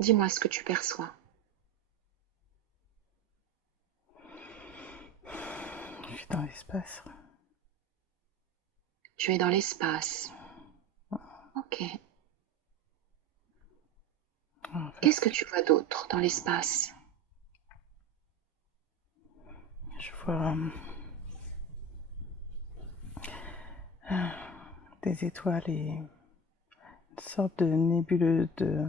Dis-moi ce que tu perçois. Je suis dans l'espace. Tu es dans l'espace. Ok. En Qu'est-ce fait, que tu vois d'autre dans l'espace? je vois des étoiles et une sorte de nébuleuse de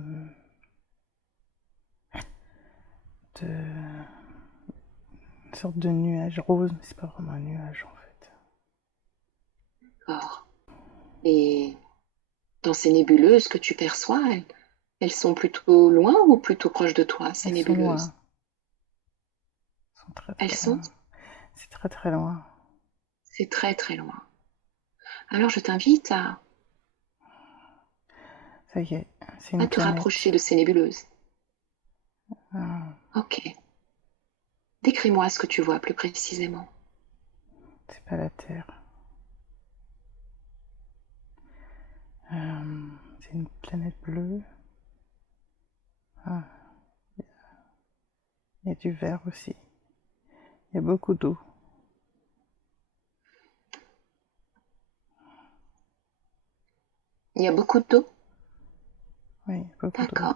une sorte de nuage rose, mais c'est pas vraiment un nuage en fait. D'accord. Et dans ces nébuleuses que tu perçois, elles sont plutôt loin ou plutôt proches de toi, ces Elles sont nébuleuses? loin, elles sont très Elles très sont? loin. C'est très très loin. C'est très très loin. Alors je t'invite Ça y est, c'est à une te planète. rapprocher de ces nébuleuses. Ah, Ok. Décris-moi ce que tu vois plus précisément. c'est pas la Terre. C'est une planète bleue. Ah, il y a du vert aussi. Il y a beaucoup d'eau. Il y a beaucoup d'eau? Oui, beaucoup d'eau. D'accord.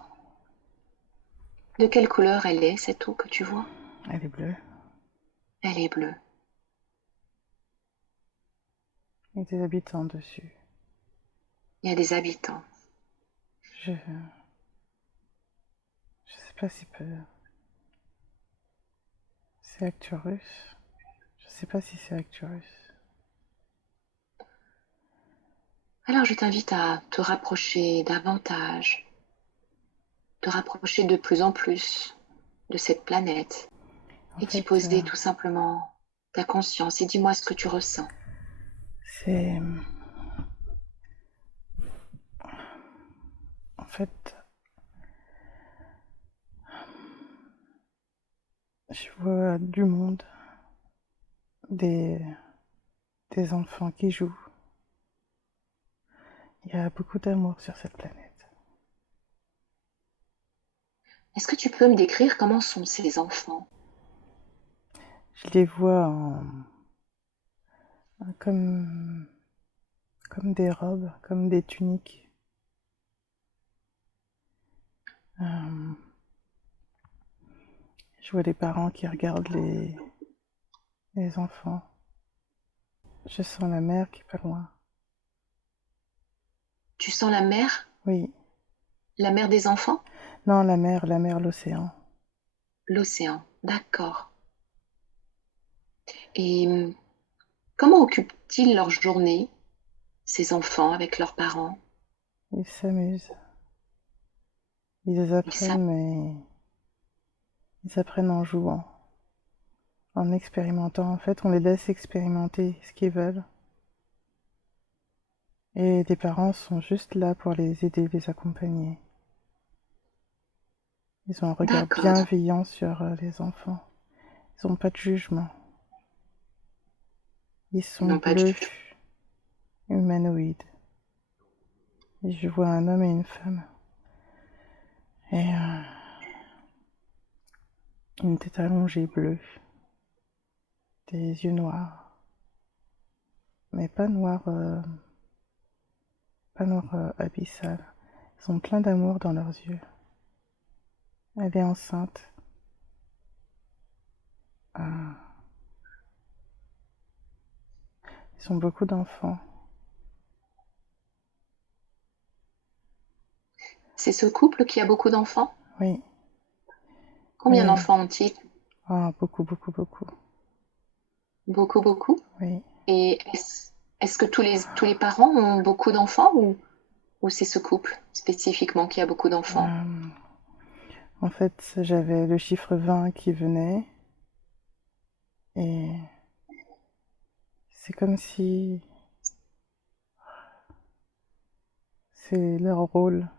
De quelle couleur elle est, cette eau que tu vois? Elle est bleue. Elle est bleue. Il y a des habitants dessus. Il y a des habitants. Je sais pas si c'est Acturus. Je sais pas si c'est Acturus. Alors je t'invite à te rapprocher davantage, te rapprocher de plus en plus de cette planète En et d'y fait, poser tout simplement ta conscience et dis-moi ce que tu ressens. c'est en fait, je vois du monde, des des enfants qui jouent. Il y a beaucoup d'amour sur cette planète. Est-ce que tu peux me décrire comment sont ces enfants? Je les vois comme des robes, comme des tuniques. Euh, je vois les parents qui regardent les enfants. Je sens la mer qui est pas loin. Tu sens Oui, la mer des enfants? non, la mer, l'océan. L'océan. D'accord. Et comment occupent-ils leur journée, ces enfants, avec leurs parents? Ils s'amusent. Ils Ils savent. apprennent, mais ils apprennent en jouant, en expérimentant. En fait, on les laisse expérimenter ce qu'ils veulent. Et les parents sont juste là pour les aider, les accompagner. Ils ont un regard D'accord. bienveillant sur les enfants. Ils n'ont pas de jugement. Ils Ils sont n'ont pas de bleus, jugement. humanoïdes. Et je vois un homme et une femme. Et une tête allongée bleue, des yeux noirs. Mais pas noir abyssal. Ils ont plein d'amour dans leurs yeux. Elle est enceinte. Ah, ils ont beaucoup d'enfants. C'est ce couple qui a beaucoup d'enfants? Oui, Combien mais d'enfants ont-ils? ah, beaucoup, beaucoup, beaucoup. Beaucoup, beaucoup. Oui. Et est-ce que tous les parents ont beaucoup d'enfants ou c'est ce couple spécifiquement qui a beaucoup d'enfants? Euh, En fait, j'avais le chiffre 20 qui venait et c'est comme si c'est leur rôle.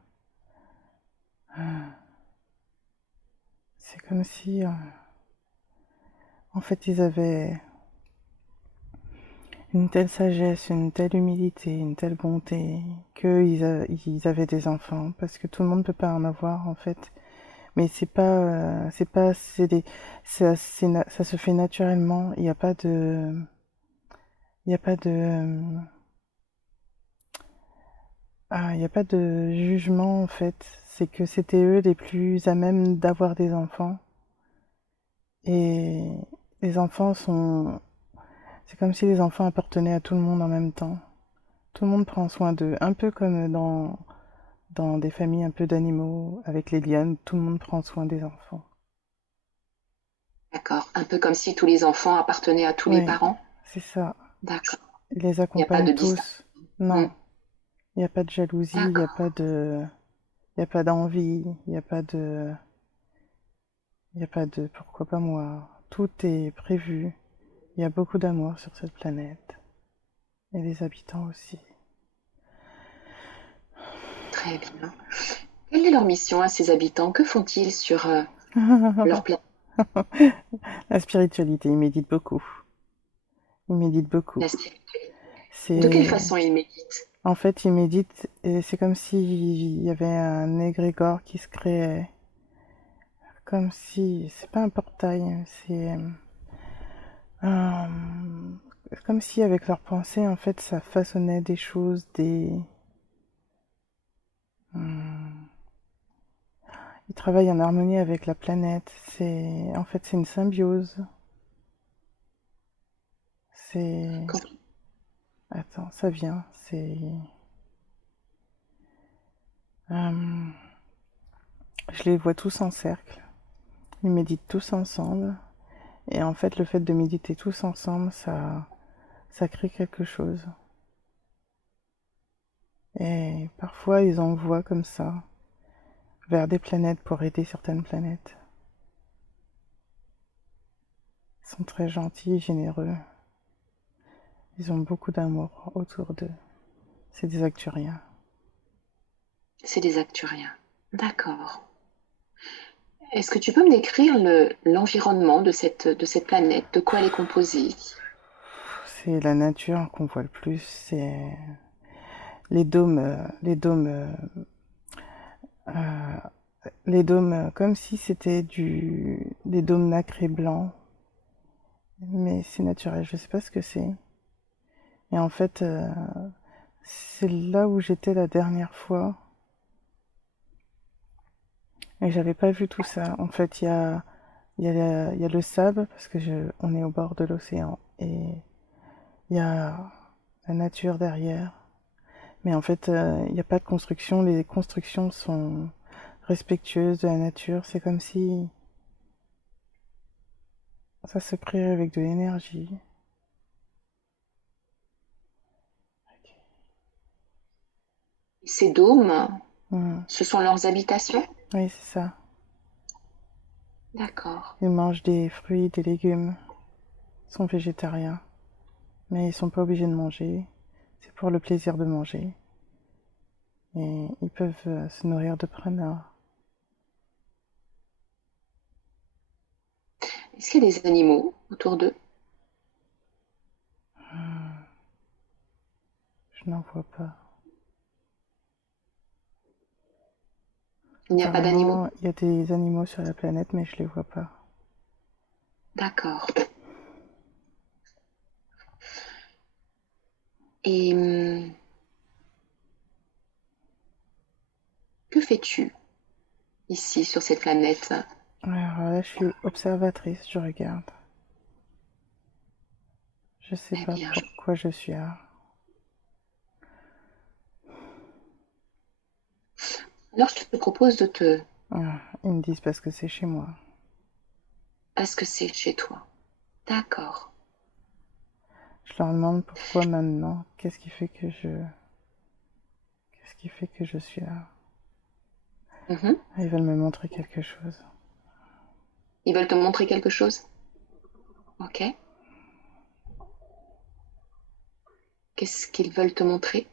C'est comme si, en fait, ils avaient une telle sagesse, une telle humilité, une telle bonté qu'ils avaient des enfants parce que tout le monde ne peut pas en avoir en fait. Mais c'est pas, c'est des, ça se fait naturellement. Il y a pas de, il y a pas de jugement en fait. C'est que c'était eux les plus à même d'avoir des enfants. Et les enfants sont, c'est comme si les enfants appartenaient à tout le monde en même temps. Tout le monde prend soin d'eux, un peu comme dans des familles un peu d'animaux, avec les lions, tout le monde prend soin des enfants. D'accord. Un peu comme si tous les enfants appartenaient à tous les Oui, parents. c'est ça. D'accord. Ils les Il n'y a pas accompagnent de distinction. tous. Non, il n'y a pas de jalousie, D'accord. il y a pas d'envie, il y a pas de pourquoi pas moi. Tout est prévu. Il y a beaucoup d'amour sur cette planète. Et les habitants aussi. Très bien. Quelle est leur mission à ces habitants? Que font-ils sur leur planète? La spiritualité, ils méditent beaucoup. Ils méditent beaucoup. La spiritualité. De quelle C'est, façon ils méditent? en fait, ils méditent et c'est comme s'il y avait un égrégore qui se créait. Comme si, c'est pas un portail, euh, comme si avec leurs pensées, en fait, ça façonnait des choses, hum, ils travaillent en harmonie avec la planète. En fait, c'est une symbiose. C'est, Quand- attends, ça vient. Euh, je les vois tous en cercle. Ils méditent tous ensemble. Et en fait, le fait de méditer tous ensemble, ça crée quelque chose. Et parfois, ils envoient comme ça vers des planètes pour aider certaines planètes. Ils sont très gentils, généreux. Ils ont beaucoup d'amour autour d'eux. C'est des acturiens. C'est des acturiens. D'accord. Est-ce que tu peux me décrire l'environnement de cette planète? De quoi elle est composée? C'est la nature qu'on voit le plus. C'est les dômes, euh, comme si c'était des dômes nacrés blancs. Mais c'est naturel, je sais pas ce que c'est. Et en fait, c'est là où j'étais la dernière fois. Et j'avais pas vu tout ça. En fait, il y a le sable, parce que on est au bord de l'océan. Et il y a la nature derrière. Mais en fait, il n'y a pas de construction. Les constructions sont respectueuses de la nature. C'est comme si ça se créait avec de l'énergie. Ces dômes, Hmm. ce sont leurs habitations? Oui, c'est ça. D'accord. Ils mangent des fruits, des légumes. Ils sont végétariens. Mais ils sont pas obligés de manger. C'est pour le plaisir de manger. Et ils peuvent se nourrir de preneurs. Est-ce qu'il y a des animaux autour d'eux? Hmm. Je n'en vois pas. Il n'y a pas d'animaux? Apparemment, il y a des animaux sur la planète, mais je les vois pas. D'accord. Et que fais-tu ici sur cette planète? Alors là, je suis observatrice, je regarde. Je sais Très pas bien. pourquoi je suis là. Alors je te propose de te... Ils me disent parce que c'est chez moi. Est-ce que c'est chez toi? D'accord. Je leur demande pourquoi maintenant. Qu'est-ce qui fait que je suis là? Mhm. Ils veulent me montrer quelque chose. Ils veulent te montrer quelque chose? Ok. Qu'est-ce qu'ils veulent te montrer?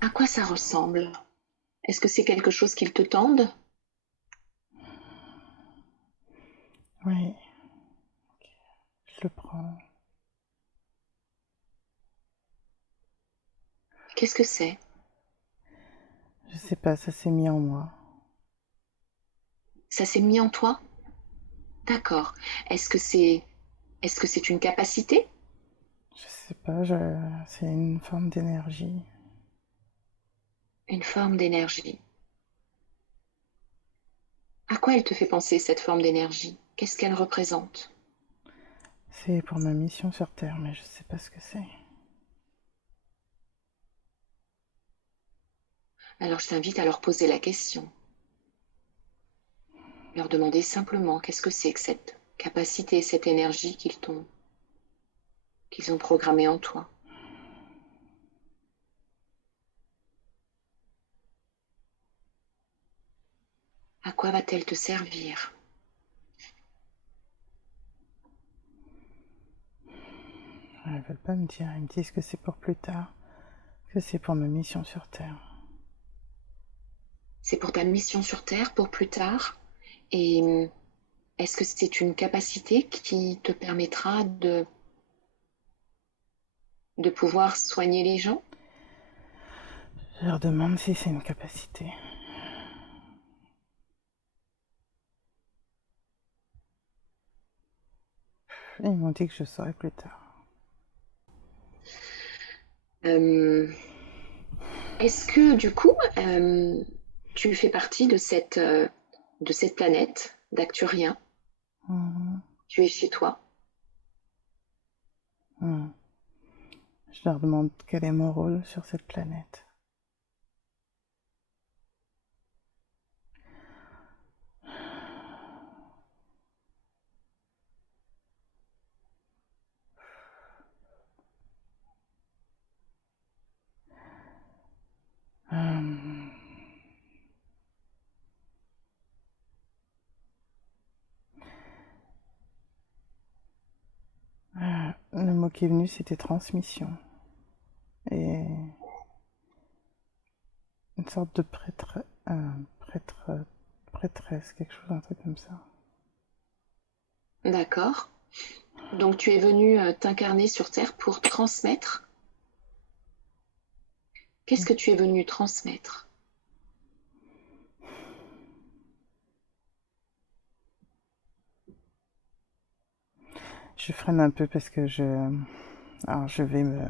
À quoi ça ressemble? Est-ce que c'est quelque chose qu'ils te tendent? Oui, je le prends. Qu'est-ce que c'est? Je sais pas, ça s'est mis en moi. Ça s'est mis en toi? D'accord. Est-ce que c'est est-ce que c'est une capacité? Je sais pas, c'est une forme d'énergie. Une forme d'énergie. À quoi elle te fait penser, cette forme d'énergie? Qu'est-ce qu'elle représente? C'est pour ma mission sur Terre, mais je sais pas ce que c'est. Alors je t'invite à leur poser la question. Leur demander simplement qu'est-ce que c'est que cette capacité, cette énergie qu'ils ont programmée en toi. À quoi va-t-elle te servir? Ils veulent pas me dire, ils me disent que c'est pour plus tard, que c'est pour ma mission sur Terre. C'est pour ta mission sur Terre, pour plus tard. Et est-ce que c'est une capacité qui te permettra de pouvoir soigner les gens? Je leur demande si c'est une capacité. Ils m'ont dit que je saurais plus tard. Euh, Est-ce que du coup, tu fais partie de cette planète d'Acturien? Mhm. Tu es chez toi? Mhm. Je leur demande quel est mon rôle sur cette planète. Euh, le mot qui est venu, c'était transmission. Et une sorte de prêtre, prêtresse, quelque chose, un truc comme ça. D'accord. Donc tu es venu t'incarner sur Terre pour transmettre. Qu'est-ce que tu es venu transmettre? Je freine un peu parce que alors je vais me,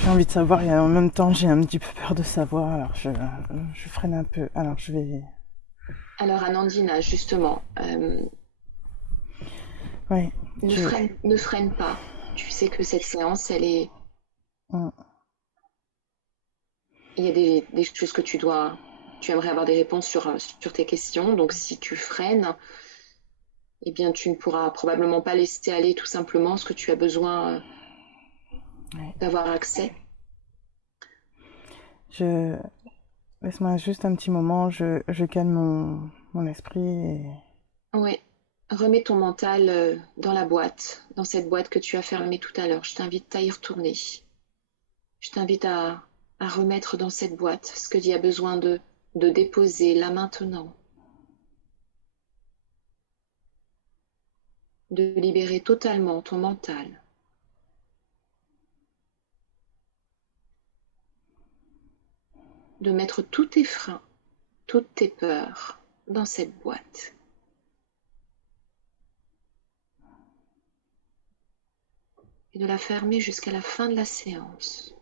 j'ai envie de savoir et en même temps j'ai un petit peu peur de savoir. Alors je freine un peu. Alors je vais, Alors Anandina, justement, oui, je, ne freine pas. Tu sais que cette séance, mm, il y a des choses que tu aimerais avoir des réponses sur tes questions. Donc si tu freines, eh bien tu ne pourras probablement pas laisser aller tout simplement ce que tu as besoin ouais. d'avoir accès. Je laisse-moi juste un petit moment. Je calme mon esprit et Oui. Remets ton mental dans la boîte, dans cette boîte que tu as fermée tout à l'heure. Je t'invite à y retourner. Je t'invite à remettre dans cette boîte ce que tu as besoin de déposer là maintenant, de libérer totalement ton mental, de mettre tous tes freins, toutes tes peurs dans cette boîte et de la fermer jusqu'à la fin de la séance.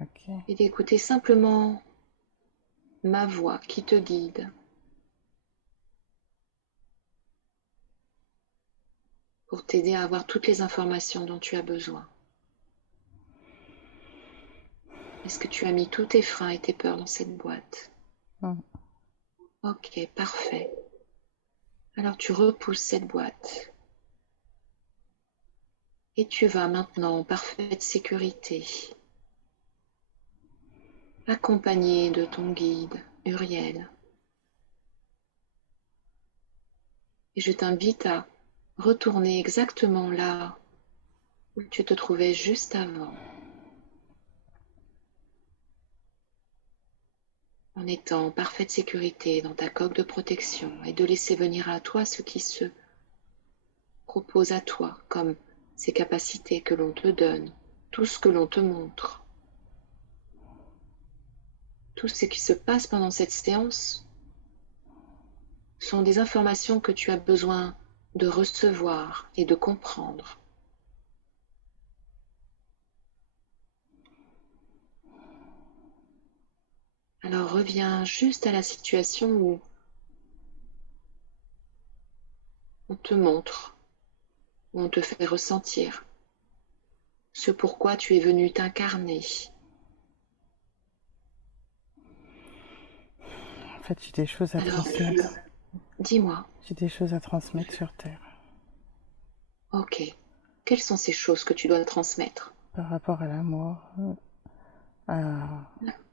ok. Et d'écouter simplement ma voix qui te guide pour t'aider à avoir toutes les informations dont tu as besoin. Est-ce que tu as mis tous tes freins et tes peurs dans cette boîte? Mm, Ok, parfait. Alors tu repousses cette boîte et tu vas maintenant en parfaite sécurité, accompagné de ton guide, Uriel. Et je t'invite à retourner exactement là où tu te trouvais juste avant, en étant en parfaite sécurité dans ta coque de protection et de laisser venir à toi ce qui se propose à toi, comme ces capacités que l'on te donne, tout ce que l'on te montre, tout ce qui se passe pendant cette séance sont des informations que tu as besoin de recevoir et de comprendre. Alors reviens juste à la situation où on te montre, où on te fait ressentir ce pourquoi tu es venu t'incarner. En fait, j'ai des choses à Alors, transmettre. dis-moi, J'ai des choses à transmettre sur Terre ok, quelles sont ces choses que tu dois transmettre? par rapport à l'amour, à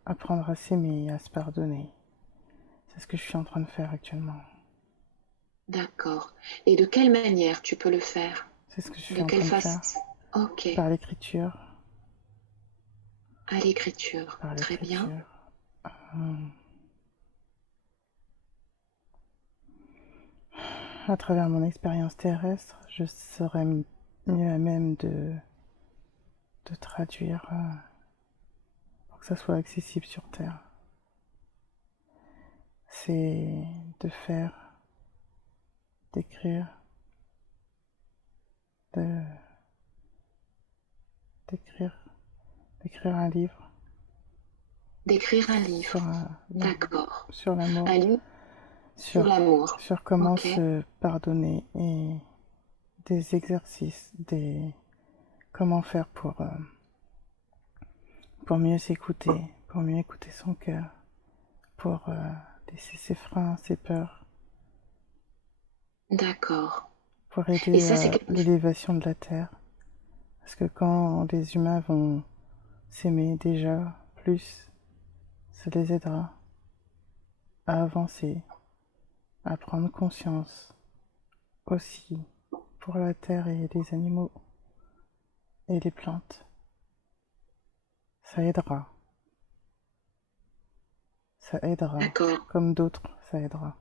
apprendre à s'aimer et à se pardonner. C'est ce que je suis en train de faire actuellement. D'accord. Et de quelle manière tu peux le faire? C'est ce que je suis De en quelle train de faire façon? Ok, par l'écriture, à l'écriture. par Très bien. l'écriture. Hum. À travers mon expérience terrestre, je serais mieux à même de traduire pour que ça soit accessible sur Terre. C'est de faire, d'écrire, de d'écrire, d'écrire un livre D'écrire un sur livre. D'accord. sur l'amour, Un livre sur sur l'amour. sur comment Ok. se pardonner et des exercices, des comment faire pour mieux s'écouter, pour mieux écouter son cœur, pour laisser ses freins, ses peurs, D'accord. pour Et aider ça, c'est quelque chose. l'élévation de la terre. Parce que quand les humains vont s'aimer déjà plus, ça les aidera à avancer, à prendre conscience aussi pour la terre et les animaux et les plantes. Ça aidera, ça aidera, D'accord. comme d'autres, ça aidera.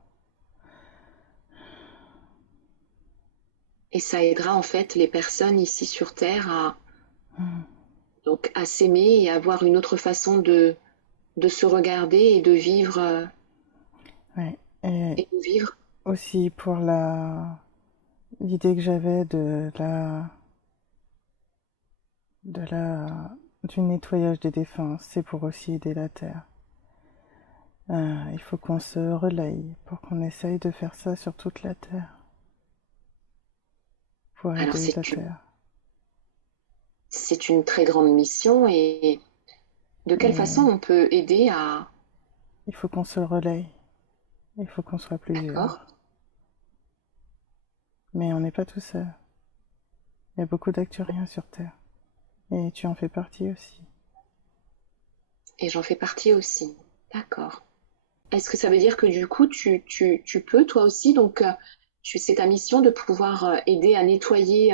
Et ça aidera en fait les personnes ici sur Terre à, Mmh. donc, à s'aimer et à avoir une autre façon de se regarder Ouais. Et et de vivre. aussi pour l'idée que j'avais de la du nettoyage des défunts, c'est pour aussi aider la terre. Il faut qu'on se relaye pour qu'on essaye de faire ça sur toute la terre, pour Alors aider la terre. c'est une très grande mission et de quelle façon Mais on peut aider à... il faut qu'on se relaye, il faut qu'on soit D'accord. plusieurs. Mais on n'est pas tout seul. Il y a beaucoup d'acturiens sur Terre. Et tu en fais partie aussi. Et j'en fais partie aussi. D'accord. Est-ce que ça veut dire que du coup, tu peux toi aussi, donc c'est ta mission de pouvoir aider à nettoyer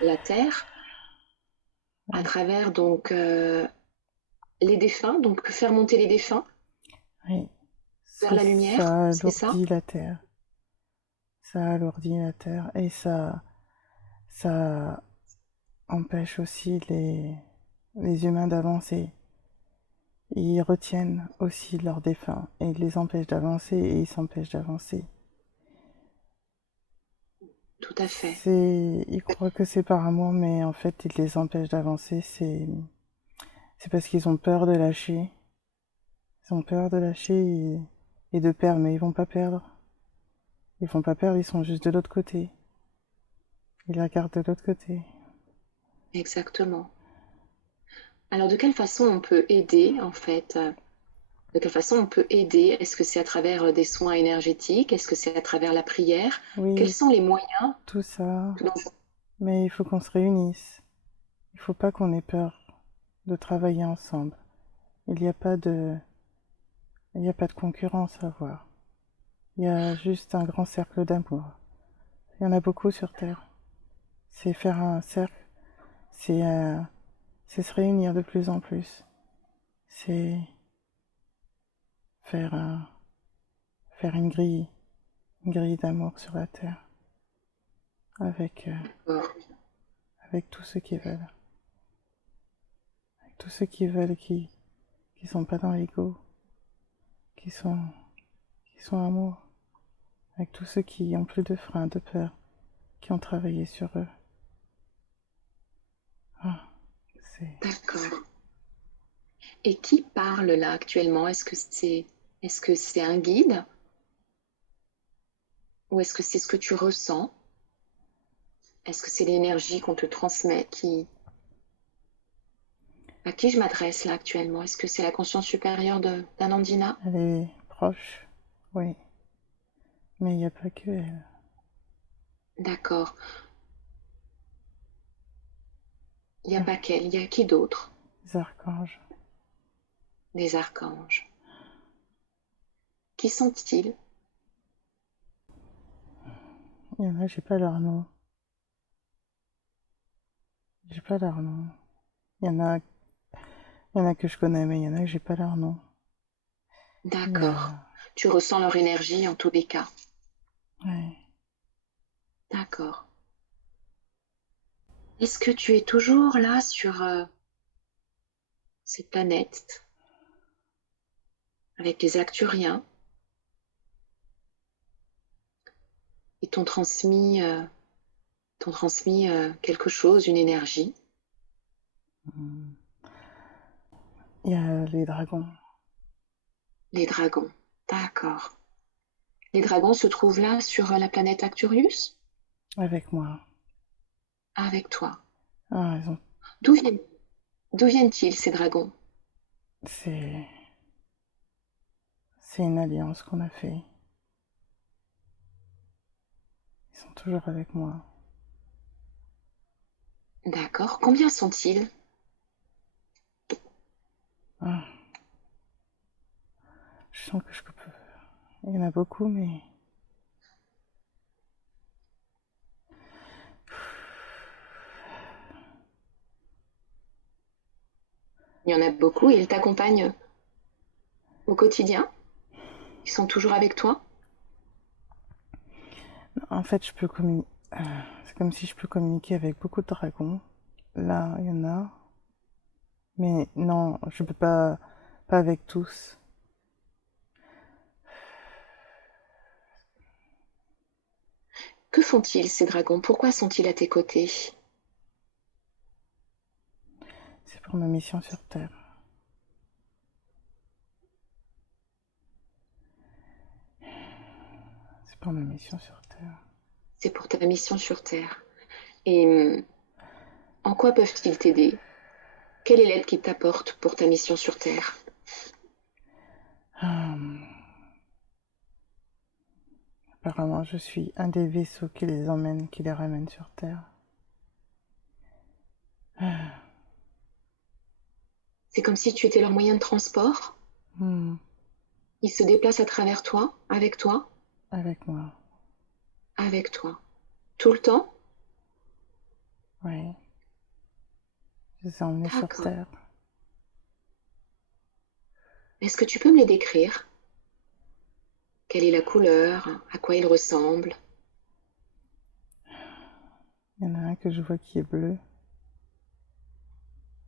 la terre à Ouais. travers donc les défunts, donc faire monter les défunts Oui. Parce vers que la lumière, ça c'est ça? alourdit la Terre. Ça alourdit la Terre et ça empêche aussi les humains d'avancer. Ils retiennent aussi leurs défunts et ils les empêchent d'avancer et ils s'empêchent d'avancer. Tout à fait. Ils croient que c'est par amour, mais en fait, ils les empêchent d'avancer. C'est parce qu'ils ont peur de lâcher. Ils ont peur de lâcher et de perdre, mais ils vont pas perdre. Ils vont pas perdre, ils sont juste de l'autre côté. Ils la regardent de l'autre côté. Exactement. Alors de quelle façon on peut aider en fait? De quelle façon on peut aider? Est-ce que c'est à travers des soins énergétiques? Est-ce que c'est à travers la prière? Quels Oui, sont les moyens tout ça, que l'on... mais il faut qu'on se réunisse. Il faut pas qu'on ait peur de travailler ensemble. Il n'y a pas de, il n'y a pas de concurrence à avoir. Il y a juste un grand cercle d'amour. Il y en a beaucoup sur Terre. C'est faire un cercle, c'est c'est se réunir de plus en plus. C'est faire, faire une grille d'amour sur la Terre. avec, D'accord. avec tous ceux qui veulent. Avec tous ceux qui veulent, qui sont pas dans l'ego, qui sont, qui sont amour. Avec tous ceux qui ont plus de freins, de peur, qui ont travaillé sur eux. Ah, c'est... D'accord. Et qui parle là actuellement? Est-ce que c'est un guide ou est-ce que c'est ce que tu ressens? Est-ce que c'est l'énergie qu'on te transmet à qui je m'adresse là actuellement? Est-ce que c'est la conscience supérieure d'Anandina? Elle est proche, oui, mais il n'y a pas que elle. D'accord. Il n'y a pas qu'elle, il y a qui d'autre? Les archanges. Des archanges. Qui sont-ils? Il y en a, j'ai pas leur nom. J'ai pas leur nom. Il y en a, il y en a que je connais, mais il y en a que j'ai pas leur nom. Il y D'accord. a... Tu ressens leur énergie en tous les cas. Ouais. D'accord. Est-ce que tu es toujours là sur cette planète avec les Acturiens? Ils t'ont transmis quelque chose, une énergie. Mm. Il y a les dragons Les dragons. D'accord. Les dragons se trouvent là sur la planète Acturius avec moi. avec toi. Ah, ils ont... D'où viennent, d'où viennent-ils ces dragons? c'est... c'est une alliance qu'on a fait. Ils sont toujours avec moi. D'accord. Combien sont-ils? Ah, je sens que je peux... Il y en a beaucoup, mais... Il y en a beaucoup et ils t'accompagnent au quotidien? Ils sont toujours avec toi? En fait, je peux communiquer... C'est comme si je peux communiquer avec beaucoup de dragons. Là, il y en a. Mais non, je peux pas... Pas avec tous. Que font-ils ces dragons? Pourquoi sont-ils à tes côtés? C'est pour ma mission sur Terre. C'est pour ma mission sur Terre. C'est pour ta mission sur Terre. Et en quoi peuvent-ils t'aider? Quelle est l'aide qu'ils t'apportent pour ta mission sur Terre? Hum, Apparemment, je suis un des vaisseaux qui les emmène, qui les ramène sur Terre. C'est comme si tu étais leur moyen de transport? Hmm, Ils se déplacent à travers toi, Avec moi, avec toi. Tout le temps? oui. Je les ai emmenés sur D'accord. Terre. Est-ce que tu peux me les décrire? Quelle est la couleur? À quoi ils ressemblent? Il y en a un que je vois qui est bleu.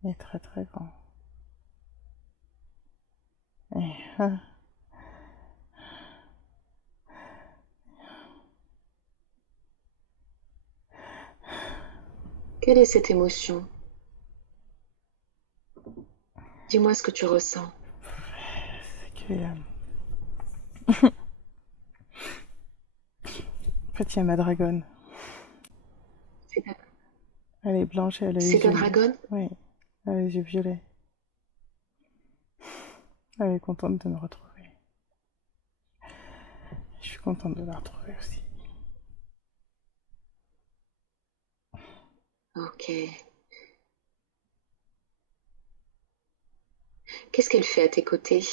Il est très très grand. Et, Quelle est cette émotion? Dis-moi ce que tu ressens. c'est que... En fait, il y a ma dragonne. C'est ta, Elle est blanche et elle a c'est les ta yeux... dragonne? Oui, elle a les yeux violets. Elle est contente de me retrouver. Je suis contente de la retrouver aussi. Ok. Qu'est-ce qu'elle fait à tes côtés?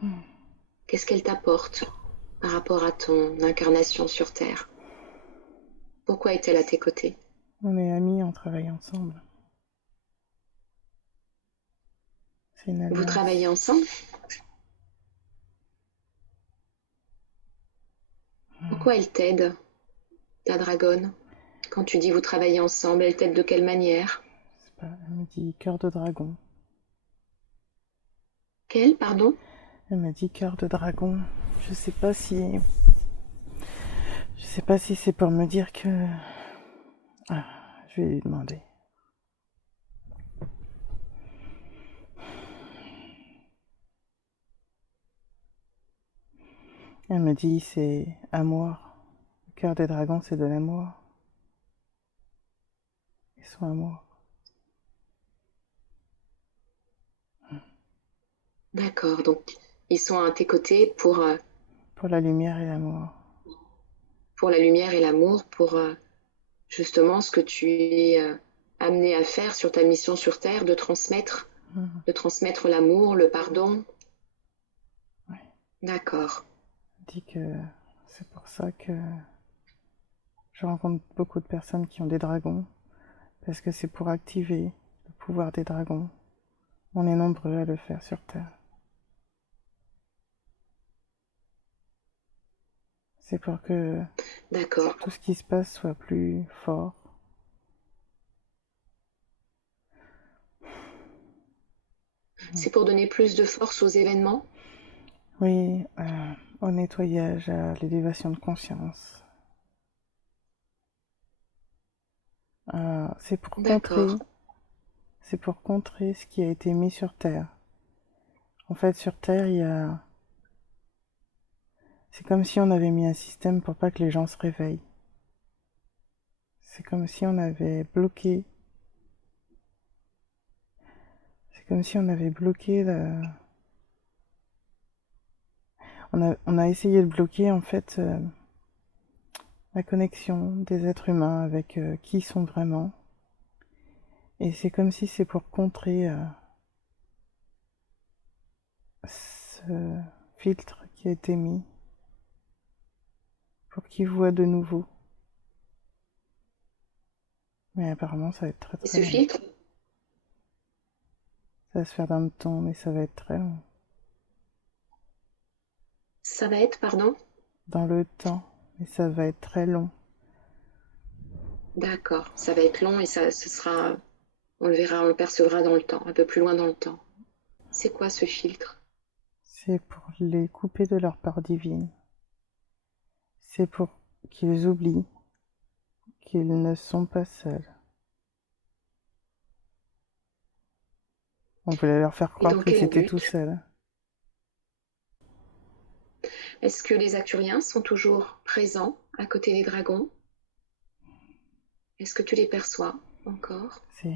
Hmm. Qu'est-ce qu'elle t'apporte par rapport à ton incarnation sur Terre? Pourquoi est-elle à tes côtés? On est amis, on travaille ensemble. C'est une Vous travaillez alliance. ensemble? Hmm. Pourquoi elle t'aide? ta dragonne? Quand tu dis vous travaillez ensemble, elle t'aide de quelle manière? C'est pas... Elle me dit cœur de dragon. Quelle, pardon? Elle m'a dit cœur de dragon. Je sais pas si... Je sais pas si c'est pour me dire que... Ah, je vais lui demander. Elle me dit c'est amour. Le cœur des dragons, c'est de l'amour. Ils sont amour. D'accord, donc ils sont à tes côtés Pour la lumière et l'amour. pour la lumière et l'amour, pour justement ce que tu es amené à faire sur ta mission sur Terre, Mhm. de transmettre l'amour, le pardon. Ouais. D'accord, Elle dit que c'est pour ça que je rencontre beaucoup de personnes qui ont des dragons. Parce que c'est pour activer le pouvoir des dragons. On est nombreux à le faire sur Terre. C'est pour que d'accord. tout ce qui se passe soit plus fort. C'est pour donner plus de force aux événements? Oui, au nettoyage, à l'élévation de conscience. C'est pour D'accord, contrer, c'est pour contrer ce qui a été mis sur Terre. En fait, sur Terre, c'est comme si on avait mis un système pour pas que les gens se réveillent. C'est comme si on avait bloqué, c'est comme si on avait bloqué on a essayé de bloquer en fait la connexion des êtres humains avec qui ils sont vraiment. Et c'est comme si c'est pour contrer ce filtre qui a été mis pour qu'ils voient de nouveau. Mais apparemment, ça va être très et très ce long. filtre, Ça va se faire dans le temps, mais ça va être très long. ça va être, pardon? Dans le temps, mais ça va être très long. D'accord, ça va être long et ce sera, on le verra, on le percevra dans le temps, un peu plus loin dans le temps. C'est quoi ce filtre? C'est pour les couper de leur part divine. C'est pour qu'ils oublient qu'ils ne sont pas seuls. On voulait leur faire Et croire dans qu'ils quel étaient tout but? seuls. Est-ce que les Acturiens sont toujours présents à côté des dragons? Est-ce que tu les perçois encore? C'est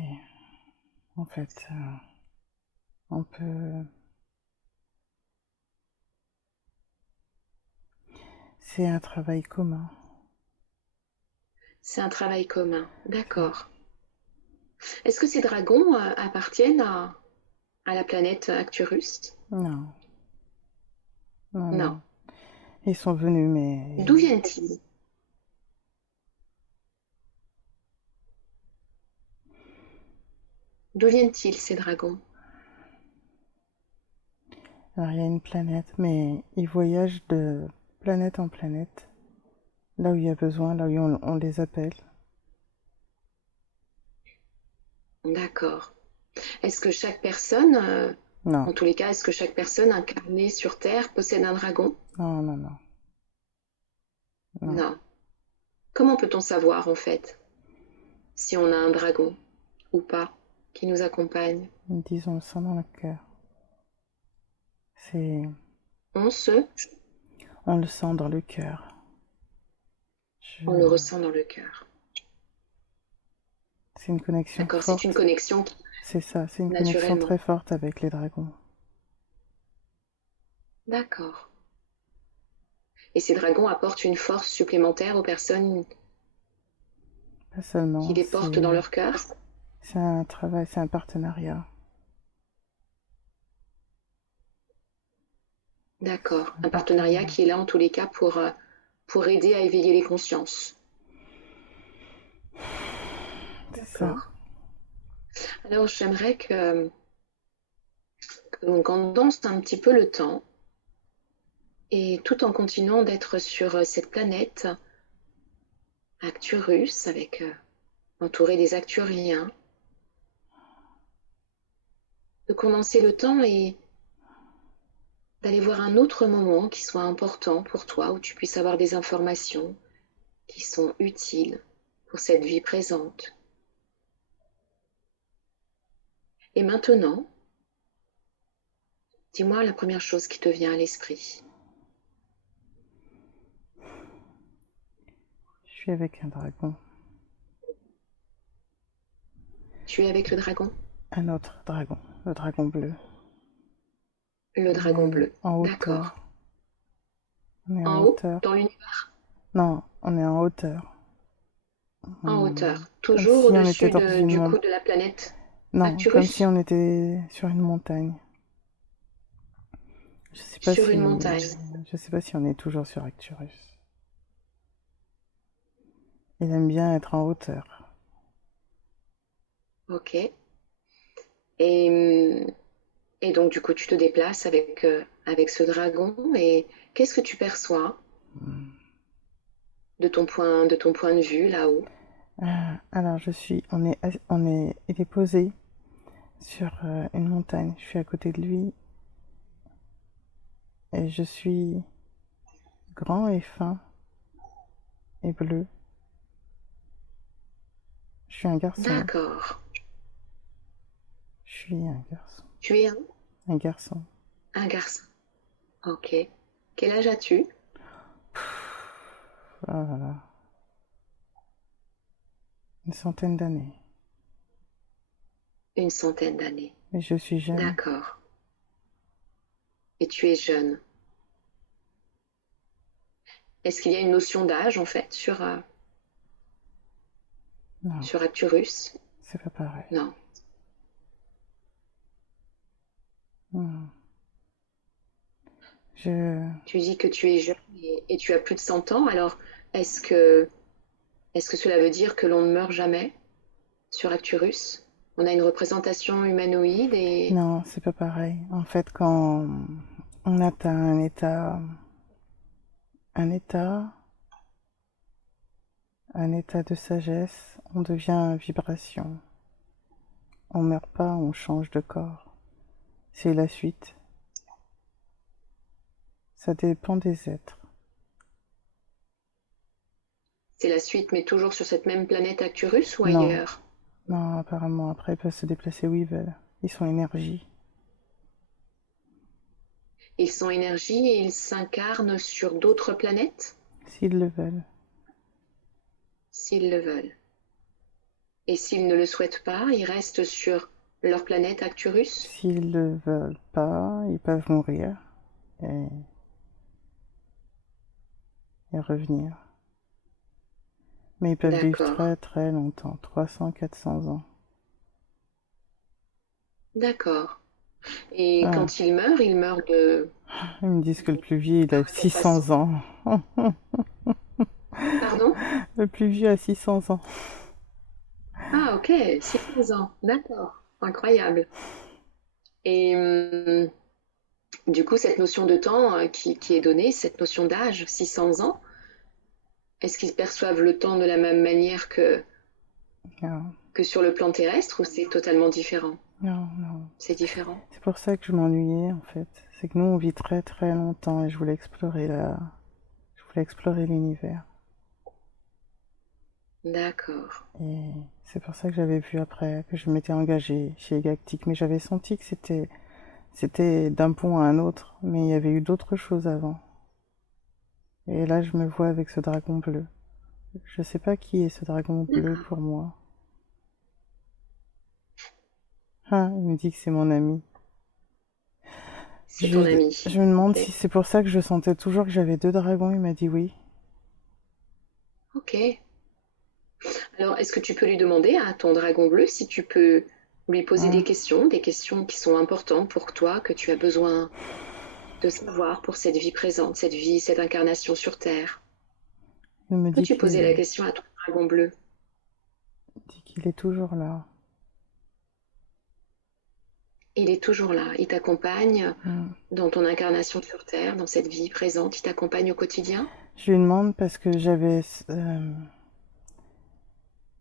en fait on peut. C'est un travail commun. C'est un travail commun, C'est- d'accord. Est-ce que ces dragons appartiennent à la planète Acturus? Non, non, Non. non. Ils sont venus, D'où mais viennent-ils? D'où viennent-ils ces dragons? alors il y a une planète, mais ils voyagent de planète en planète, là où il y a besoin, là où on les appelle. D'accord. Est-ce que chaque personne, Non, en tous les cas, est-ce que chaque personne incarnée sur Terre possède un dragon? non, non, non, non. Non. Comment peut-on savoir en fait si on a un dragon ou pas qui nous accompagne? Ils disent on le sent dans le cœur. C'est, On se, on le sent dans le cœur. on le Je, ressent dans le cœur. c'est une connexion D'accord, c'est une forte. connexion C'est ça, c'est une connexion naturellement. très forte avec les dragons. D'accord. Et ces dragons apportent une force supplémentaire aux personnes Pas qui seulement, les portent dans leur cœur? c'est un travail, c'est un partenariat. D'accord. Un Un partenariat partenariat. qui est là en tous les cas pour aider à éveiller les consciences. C'est ça. D'accord. Alors j'aimerais que l'on condense un petit peu le temps et tout en continuant d'être sur cette planète, Acturus, entouré des Acturiens, de condenser le temps et d'aller voir un autre moment qui soit important pour toi, où tu puisses avoir des informations qui sont utiles pour cette vie présente. Et maintenant, dis-moi la première chose qui te vient à l'esprit. Je suis avec un dragon. Tu es avec le dragon? Un autre dragon, le dragon bleu. Le On dragon est bleu. en D'accord. hauteur. On est en En haut, hauteur. dans l'univers? Non, on est en hauteur. En hauteur. Comme Toujours si on était au-dessus dans une du coup montagne. de la planète Non, comme si Arcturus? on était sur une montagne. Je sais pas Sur si, une montagne. je sais pas si on est toujours sur Arcturus. Il aime bien être en hauteur. Ok. Et, et donc du coup, tu te déplaces avec ce dragon et qu'est-ce que tu perçois de ton point de vue là-haut? Alors il est posé sur une montagne. Je suis à côté de lui et je suis grand et fin et bleu. Je suis un garçon. D'accord. Je suis un garçon. Tu es Un garçon. un garçon. Ok. Quel âge as-tu? Ah là là. Une centaine d'années. Une centaine d'années. Et je suis jeune. D'accord. Et tu es jeune. Est-ce qu'il y a une notion d'âge en fait Non, sur Arcturus? c'est pas pareil. Non. Non. Je... Tu dis que tu es jeune et tu as plus de 100 ans. Alors, est-ce que, est-ce que cela veut dire que l'on ne meurt jamais sur Arcturus? On a une représentation humanoïde et... Non, c'est pas pareil. En fait, quand on atteint un état, un état de sagesse, on devient vibration. On meurt pas, on change de corps. C'est la suite. Ça dépend des êtres. C'est la suite, mais toujours sur cette même planète Arcturus ou Non, ailleurs? non, apparemment, après, ils peuvent se déplacer où ils veulent. Ils sont énergie. Ils sont énergie et ils s'incarnent sur d'autres planètes S'ils le veulent. s'ils le veulent. Et s'ils ne le souhaitent pas, ils restent sur leur planète Arcturus? S'ils le veulent pas, ils peuvent mourir et, et revenir. Mais ils peuvent vivre D'accord, très très longtemps, 300, 400 ans. d'accord. Et Ah, quand ils meurent de... ils me disent que le plus vieux, il a De quelle façon? 600 ans. Pardon? Le plus vieux a 600 ans. Ah, ok, 600 ans, d'accord, incroyable. Et du coup, cette notion de temps qui est donnée, cette notion d'âge, 600 ans, est-ce qu'ils perçoivent le temps de la même manière Non, que sur le plan terrestre ou c'est totalement différent? non, non. C'est différent. C'est pour ça que je m'ennuyais en fait. C'est que nous, on vit très très longtemps et je voulais explorer l'univers. D'accord. Et c'est pour ça que j'avais vu après que je m'étais engagée chez Galactique, mais j'avais senti que c'était d'un pont à un autre, mais il y avait eu d'autres choses avant. Et là, je me vois avec ce dragon bleu. Je sais pas qui est ce dragon bleu D'accord. pour moi. Ah, il me dit que c'est mon ami. C'est ton Je ami. me demande Ok. si c'est pour ça que je sentais toujours que j'avais deux dragons. Il m'a dit oui. Ok. Alors, est-ce que tu peux lui demander à ton dragon bleu si tu peux lui poser Hein. des questions qui sont importantes pour toi, que tu as besoin de savoir pour cette vie présente, cette vie, cette incarnation sur Terre? Il me Peux-tu poser la question à ton dragon bleu? dit qu'il est toujours là. Il est toujours là, il t'accompagne Hmm. dans ton incarnation sur Terre, dans cette vie présente, il t'accompagne au quotidien? Je lui demande parce que j'avais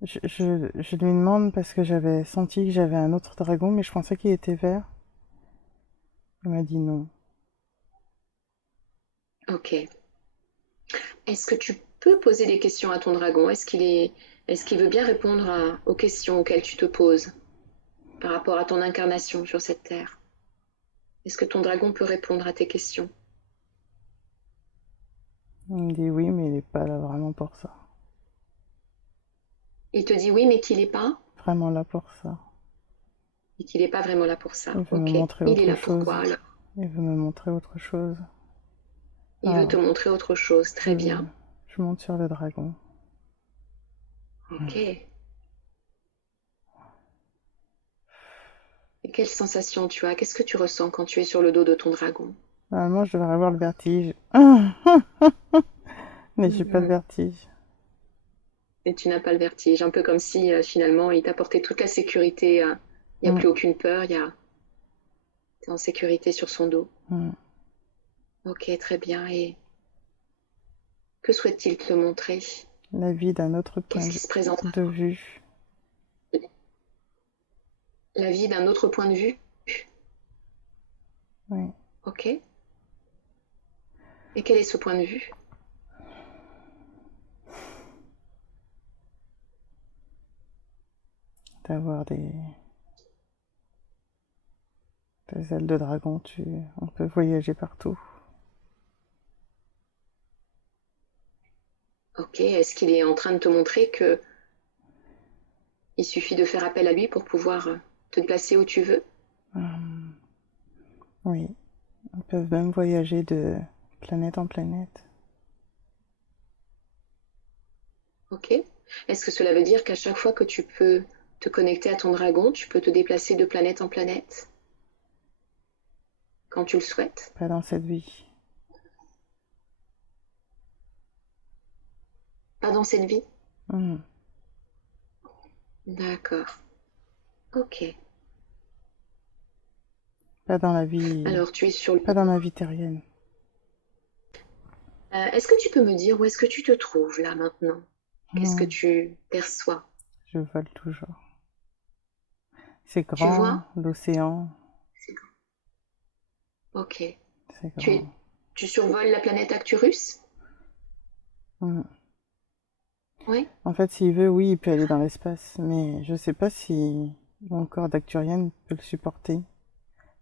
Je lui demande parce que j'avais senti que j'avais un autre dragon, mais je pensais qu'il était vert. Il m'a dit non. Ok. Est-ce que tu peux poser des questions à ton dragon? Est-ce qu'il veut bien répondre aux questions auxquelles tu te poses par rapport à ton incarnation sur cette terre? Est-ce que ton dragon peut répondre à tes questions? Il me dit oui, mais il n'est pas là vraiment pour ça. Il te dit oui, mais qu'il n'est pas, Vraiment là pour ça. et qu'il n'est pas vraiment là pour Il ça. veut me Ok. montrer Il est autre là pour chose. quoi alors? Il veut me montrer autre chose. Il veut te Alors, montrer autre chose. Très je, bien. je monte sur le dragon. Ok. Et quelle sensation tu as? Qu'est-ce que tu ressens quand tu es sur le dos de ton dragon? Normalement, je devrais avoir le vertige. Mais j'ai pas de Mhm. vertige. Et tu n'as pas le vertige. Un peu comme si finalement il t'apportait toute la sécurité. Il n'y a Mm, plus aucune peur. T'es en sécurité sur son dos. mm. Ok, très bien. Et que souhaite-t-il te montrer? La vie d'un autre point Qu'est-ce qui se présente à de toi? vue. La vie d'un autre point de vue? Oui. Ok. Et quel est ce point de vue? D'avoir des ailes de dragon, on peut voyager partout. Ok. Est-ce qu'il est en train de te montrer que il suffit de faire appel à lui pour pouvoir te placer où tu veux? Hum, oui, ils peuvent même voyager de planète en planète. Ok. Est-ce que cela veut dire qu'à chaque fois que tu peux te connecter à ton dragon, tu peux te déplacer de planète en planète quand tu le souhaites? Pas dans cette vie. Pas dans cette vie? Hum, D'accord. Ok. Pas dans la vie, Alors, tu es sur le... pas dans ma vie terrienne. Est-ce que tu peux me dire où est-ce que tu te trouves là maintenant? Qu'est-ce que Hum, tu perçois? je vole toujours. C'est Tu grand, vois? l'océan, Ok. c'est Tu grand. es... tu survoles la planète Acturus? Hum. Oui. En fait, s'il veut, oui, il peut aller dans l'espace, mais je sais pas si mon corps d'acturienne peut le supporter.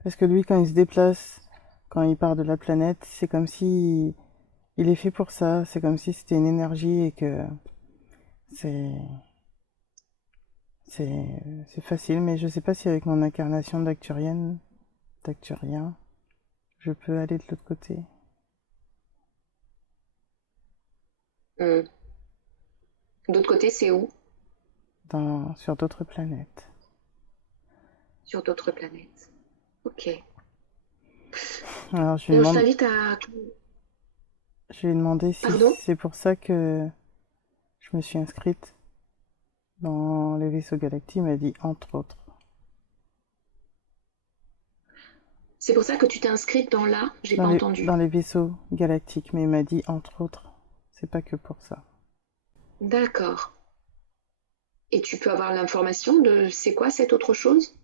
Parce que lui, quand il se déplace, quand il part de la planète, c'est comme si il est fait pour ça. C'est comme si c'était une énergie et que c'est c'est facile. Mais je sais pas si avec mon incarnation d'acturien, je peux aller de l'autre côté, Hmm. D'autre côté, c'est où? sur d'autres planètes. Sur d'autres planètes. Ok. Alors Alors, je t'invite à... je lui ai demandé si Pardon? c'est pour ça que je me suis inscrite dans les vaisseaux galactiques. Il m'a dit entre autres. C'est pour ça que tu t'es inscrite dans là? J'ai pas Dans entendu. les vaisseaux galactiques, mais il m'a dit entre autres. C'est pas que pour ça. D'accord. Et tu peux avoir l'information de c'est quoi cette autre chose?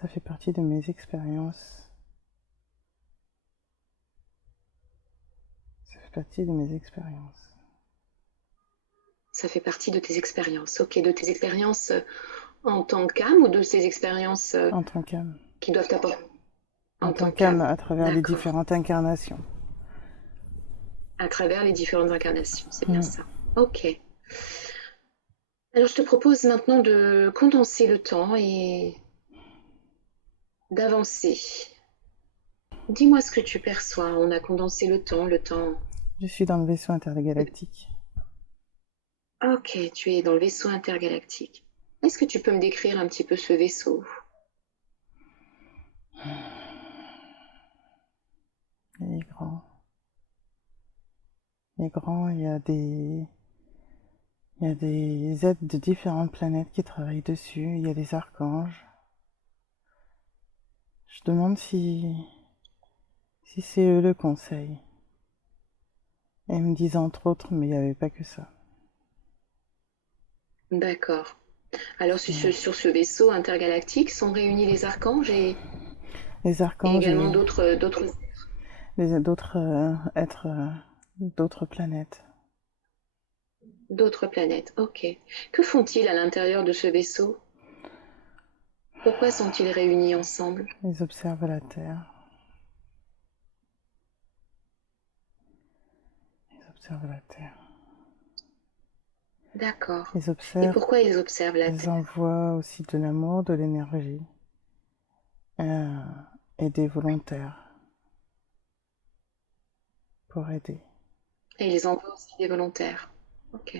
Ça fait partie de mes expériences. Ça fait partie de mes expériences. Ça fait partie de tes expériences. Ok, de tes expériences en tant qu'âme ou de ces expériences En tant qu'âme. qui doivent t'apporter En en tant tant qu'âme qu'âme? à travers les D'accord. différentes incarnations. À travers les différentes incarnations, c'est bien Mm. ça. Ok. Alors je te propose maintenant de condenser le temps et d'avancer. Dis-moi ce que tu perçois. On a condensé le temps, le temps. Je suis dans le vaisseau intergalactique. Ok, tu es dans le vaisseau intergalactique. Est-ce que tu peux me décrire un petit peu ce vaisseau? Il est grand. Il est grand, il y a des êtres de différentes planètes qui travaillent dessus. Il y a des archanges. Je demande si si c'est eux le conseil. Et ils me disent entre autres, mais il n'y avait pas que ça. D'accord. Alors C'est sur ce vaisseau intergalactique sont réunis les archanges les et archanges également et d'autres d'autres êtres d'autres planètes. d'autres planètes. Ok. Que font-ils à l'intérieur de ce vaisseau? Pourquoi sont-ils réunis ensemble? Ils observent la Terre. Ils observent la Terre. D'accord. Ils Et observent, pourquoi ils observent la ils Terre? envoient aussi de l'amour, de l'énergie euh, et des volontaires pour aider. Et ils envoient aussi des volontaires. Ok.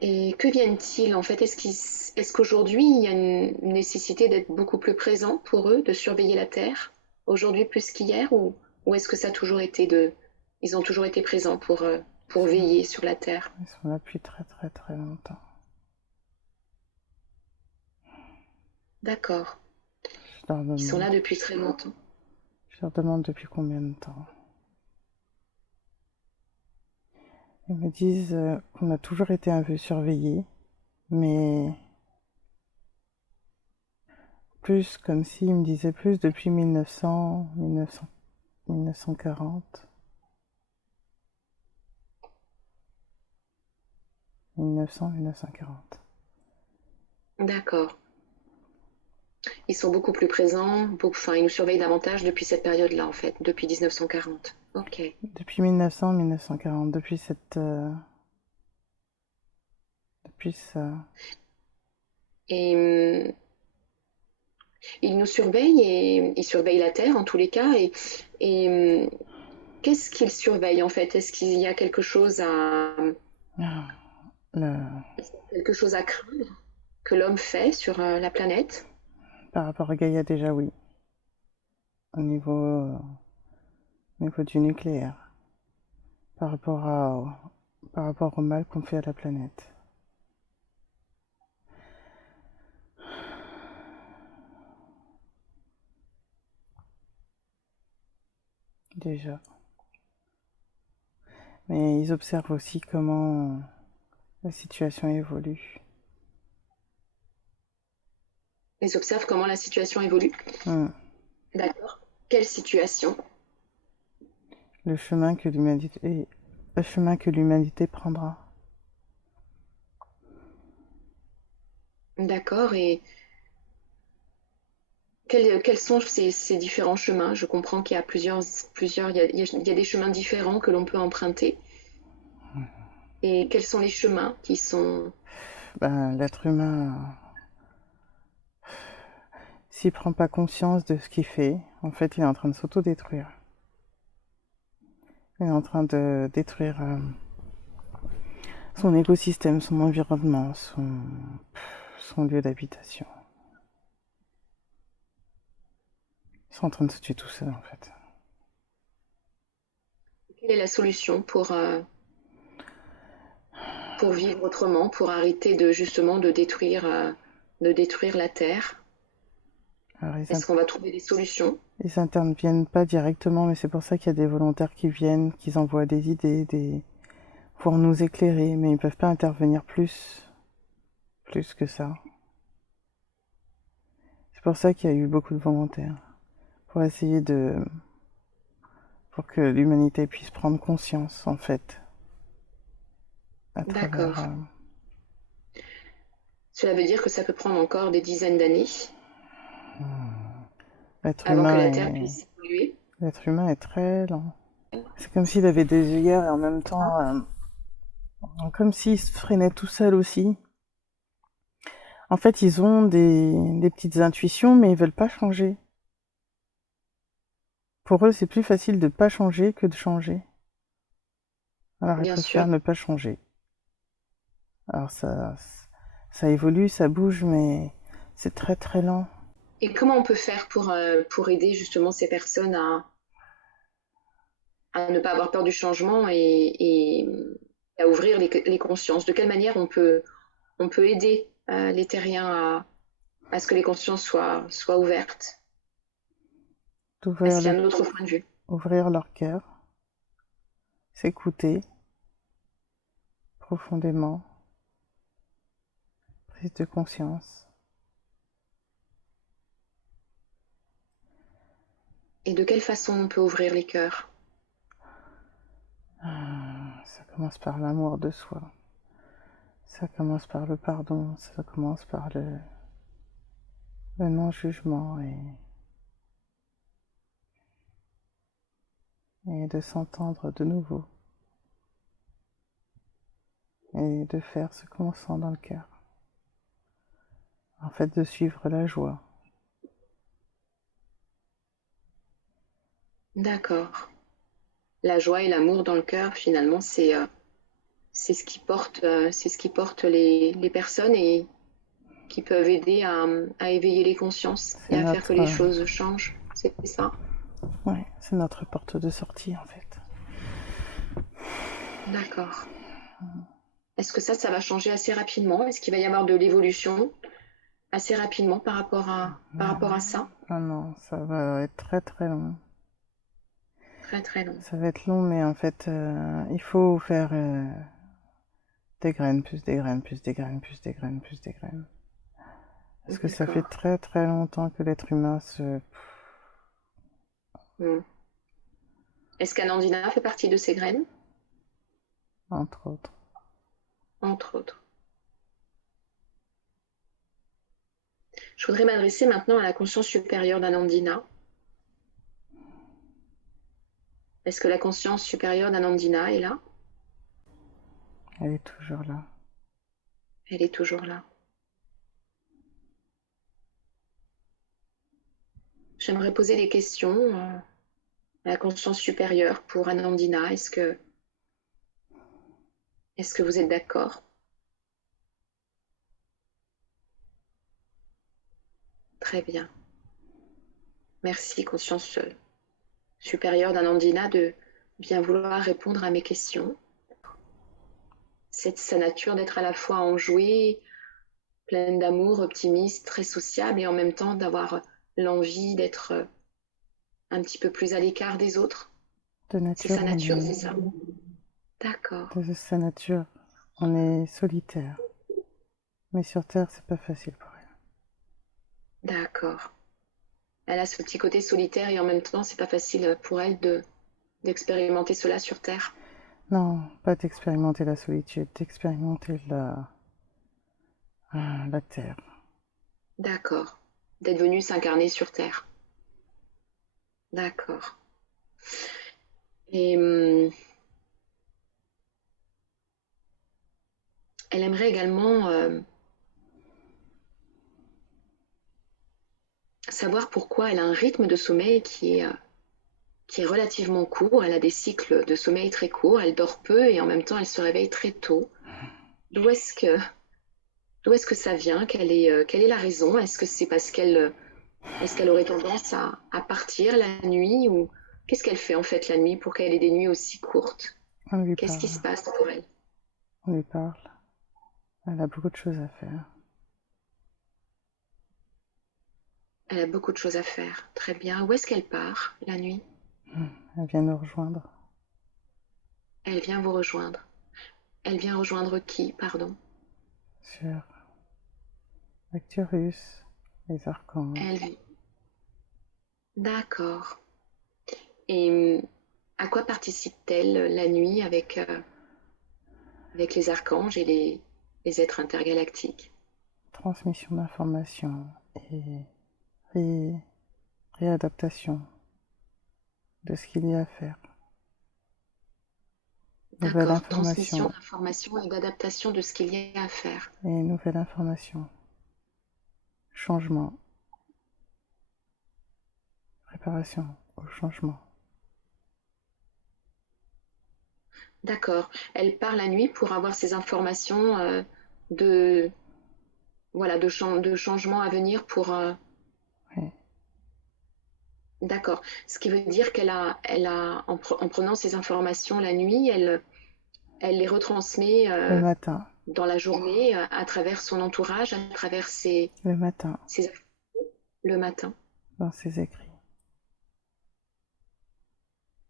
Et que viennent-ils en fait? Est-ce qu'aujourd'hui il y a une nécessité d'être beaucoup plus présent pour eux, de surveiller la Terre, aujourd'hui plus qu'hier, ou est-ce que ça a toujours été ils ont toujours été présents pour veiller sur la Terre? Ils sont là depuis très très très longtemps. D'accord. Je leur Ils sont là demande. depuis très longtemps. Je leur demande depuis combien de temps. Ils me disent qu'on a toujours été un peu surveillés, mais plus comme s'ils me disaient plus depuis 1900, 1900, 1940, 1900, 1940. D'accord. Ils sont beaucoup plus présents, enfin, ils nous surveillent davantage depuis cette période-là, en fait, depuis 1940. Ok. Depuis 1900, 1940, depuis cette, depuis ça. Et ils nous surveillent et ils surveillent la Terre en tous les cas. Et qu'est-ce qu'ils surveillent en fait? Est-ce qu'il y a Ah, le, quelque chose à craindre que l'homme fait sur la planète? par rapport à Gaïa déjà oui, au niveau du nucléaire, par rapport par rapport au mal qu'on fait à la planète. Déjà. Mais ils observent aussi comment la situation évolue. Ils observent comment la situation évolue. Hmm. D'accord. Quelle situation? Le chemin que l'humanité, le chemin que l'humanité prendra. D'accord. Et quels sont ces différents chemins? Je comprends qu'il y a il y a des chemins différents que l'on peut emprunter. Et quels sont les chemins qui sont... Ben, l'être humain, s'il prend pas conscience de ce qu'il fait, en fait, il est en train de s'autodétruire. Il est en train de détruire son écosystème, son environnement, son lieu d'habitation. Ils sont en train de se tuer tout seuls, en fait. Quelle est la solution pour vivre autrement, pour arrêter de justement de détruire la Terre? Alors, Est-ce qu'on va trouver des solutions? ils interviennent pas directement, mais c'est pour ça qu'il y a des volontaires qui viennent, qui envoient des idées, pour nous éclairer, mais ils peuvent pas intervenir plus que ça. C'est pour ça qu'il y a eu beaucoup de volontaires, pour essayer pour que l'humanité puisse prendre conscience, en fait, à travers D'accord. Cela veut dire que ça peut prendre encore des dizaines d'années l'être avant que humain la Terre est, puisse évoluer. l'être humain est très lent. C'est comme s'il avait des œillères et en même temps, comme s'il se freinait tout seul aussi. En fait, ils ont des petites intuitions, mais ils veulent pas changer. Pour eux, c'est plus facile de pas changer que de changer. Alors, ils Bien sûr. préfèrent ne pas changer. Alors, ça évolue, ça bouge, mais c'est très très lent. Et comment on peut faire pour aider justement ces personnes à ne pas avoir peur du changement et à ouvrir les consciences? De quelle manière on peut aider les terriens à ce que les consciences soient ouvertes? d'ouvrir Est-ce qu'il y le, a un autre point de vue? ouvrir leur cœur, s'écouter profondément, prise de conscience. Et de quelle façon on peut ouvrir les cœurs? Ça commence par l'amour de soi, ça commence par le pardon, ça commence par le non-jugement et de s'entendre de nouveau et de faire ce qu'on sent dans le cœur. En fait, de suivre la joie. D'accord. La joie et l'amour dans le cœur, finalement, c'est ce qui porte les personnes et qui peuvent aider à éveiller les consciences et C'est à faire que notre, les choses changent. C'est ça? ouais, c'est notre porte de sortie en fait. D'accord. Est-ce que ça va changer assez rapidement? Est-ce qu'il va y avoir de l'évolution assez rapidement par rapport à ça? Ah non, ça va être très très long. Très très long. Ça va être long, mais en fait, il faut faire des graines, plus des graines, plus des graines, plus des graines, plus des graines. Parce que ça fait D'accord. très très longtemps que l'être humain se... Hmm. Est-ce qu'Anandina fait partie de ces graines? entre autres. Entre autres. Je voudrais m'adresser maintenant à la conscience supérieure d'Anandina. Est-ce que la conscience supérieure d'Anandina est là? Elle est toujours là. Elle est toujours là. J'aimerais poser des questions à la conscience supérieure pour Anandina. Est-ce que vous êtes d'accord? Très bien. Merci, conscience supérieure d'Anandina, de bien vouloir répondre à mes questions. C'est sa nature d'être à la fois enjouée, pleine d'amour, optimiste, très sociable et en même temps d'avoir l'envie d'être un petit peu plus à l'écart des autres. De C'est nature, sa nature, c'est ça? D'accord, de sa nature, on est solitaire. Mais sur Terre, c'est pas facile pour d'accord. Elle a ce petit côté solitaire et en même temps, c'est pas facile pour elle d'expérimenter cela sur Terre. elle. Non, pas d'expérimenter la solitude, d'expérimenter la Terre. D'accord. D'être venue s'incarner sur Terre. D'accord. Et elle aimerait également savoir pourquoi elle a un rythme de sommeil qui est relativement court. Elle a des cycles de sommeil très courts. Elle dort peu et en même temps, elle se réveille très tôt. D'où est-ce que, d'où est-ce que ça vient? Quelle est la raison? Est-ce que c'est parce est-ce qu'elle aurait tendance à partir la nuit ou qu'est-ce qu'elle fait en fait la nuit pour qu'elle ait des nuits aussi courtes? On lui Qu'est-ce qui parle, se passe pour elle? on lui parle. Elle a beaucoup de choses à faire. Elle a beaucoup de choses à faire. Très bien. Où est-ce qu'elle part la nuit? Elle vient nous rejoindre Elle vient vous rejoindre. Elle vient rejoindre qui, pardon? sur Arcturus, les archanges. Elle. D'accord. Et à quoi participe-t-elle la nuit avec les archanges et les êtres intergalactiques? Transmission d'informations et ré- réadaptation de ce qu'il y a à faire. Nouvelle D'accord. Transmission information d'informations et d'adaptation de ce qu'il y a à faire. et nouvelle information. Changement, préparation au changement. D'accord. Elle part la nuit pour avoir ces informations de, voilà, de changements à venir pour. Oui. D'accord. Ce qui veut dire elle a en prenant ces informations la nuit, elle les retransmet Le matin, dans la journée à travers son entourage, à travers le matin, ses le matin. dans ses écrits.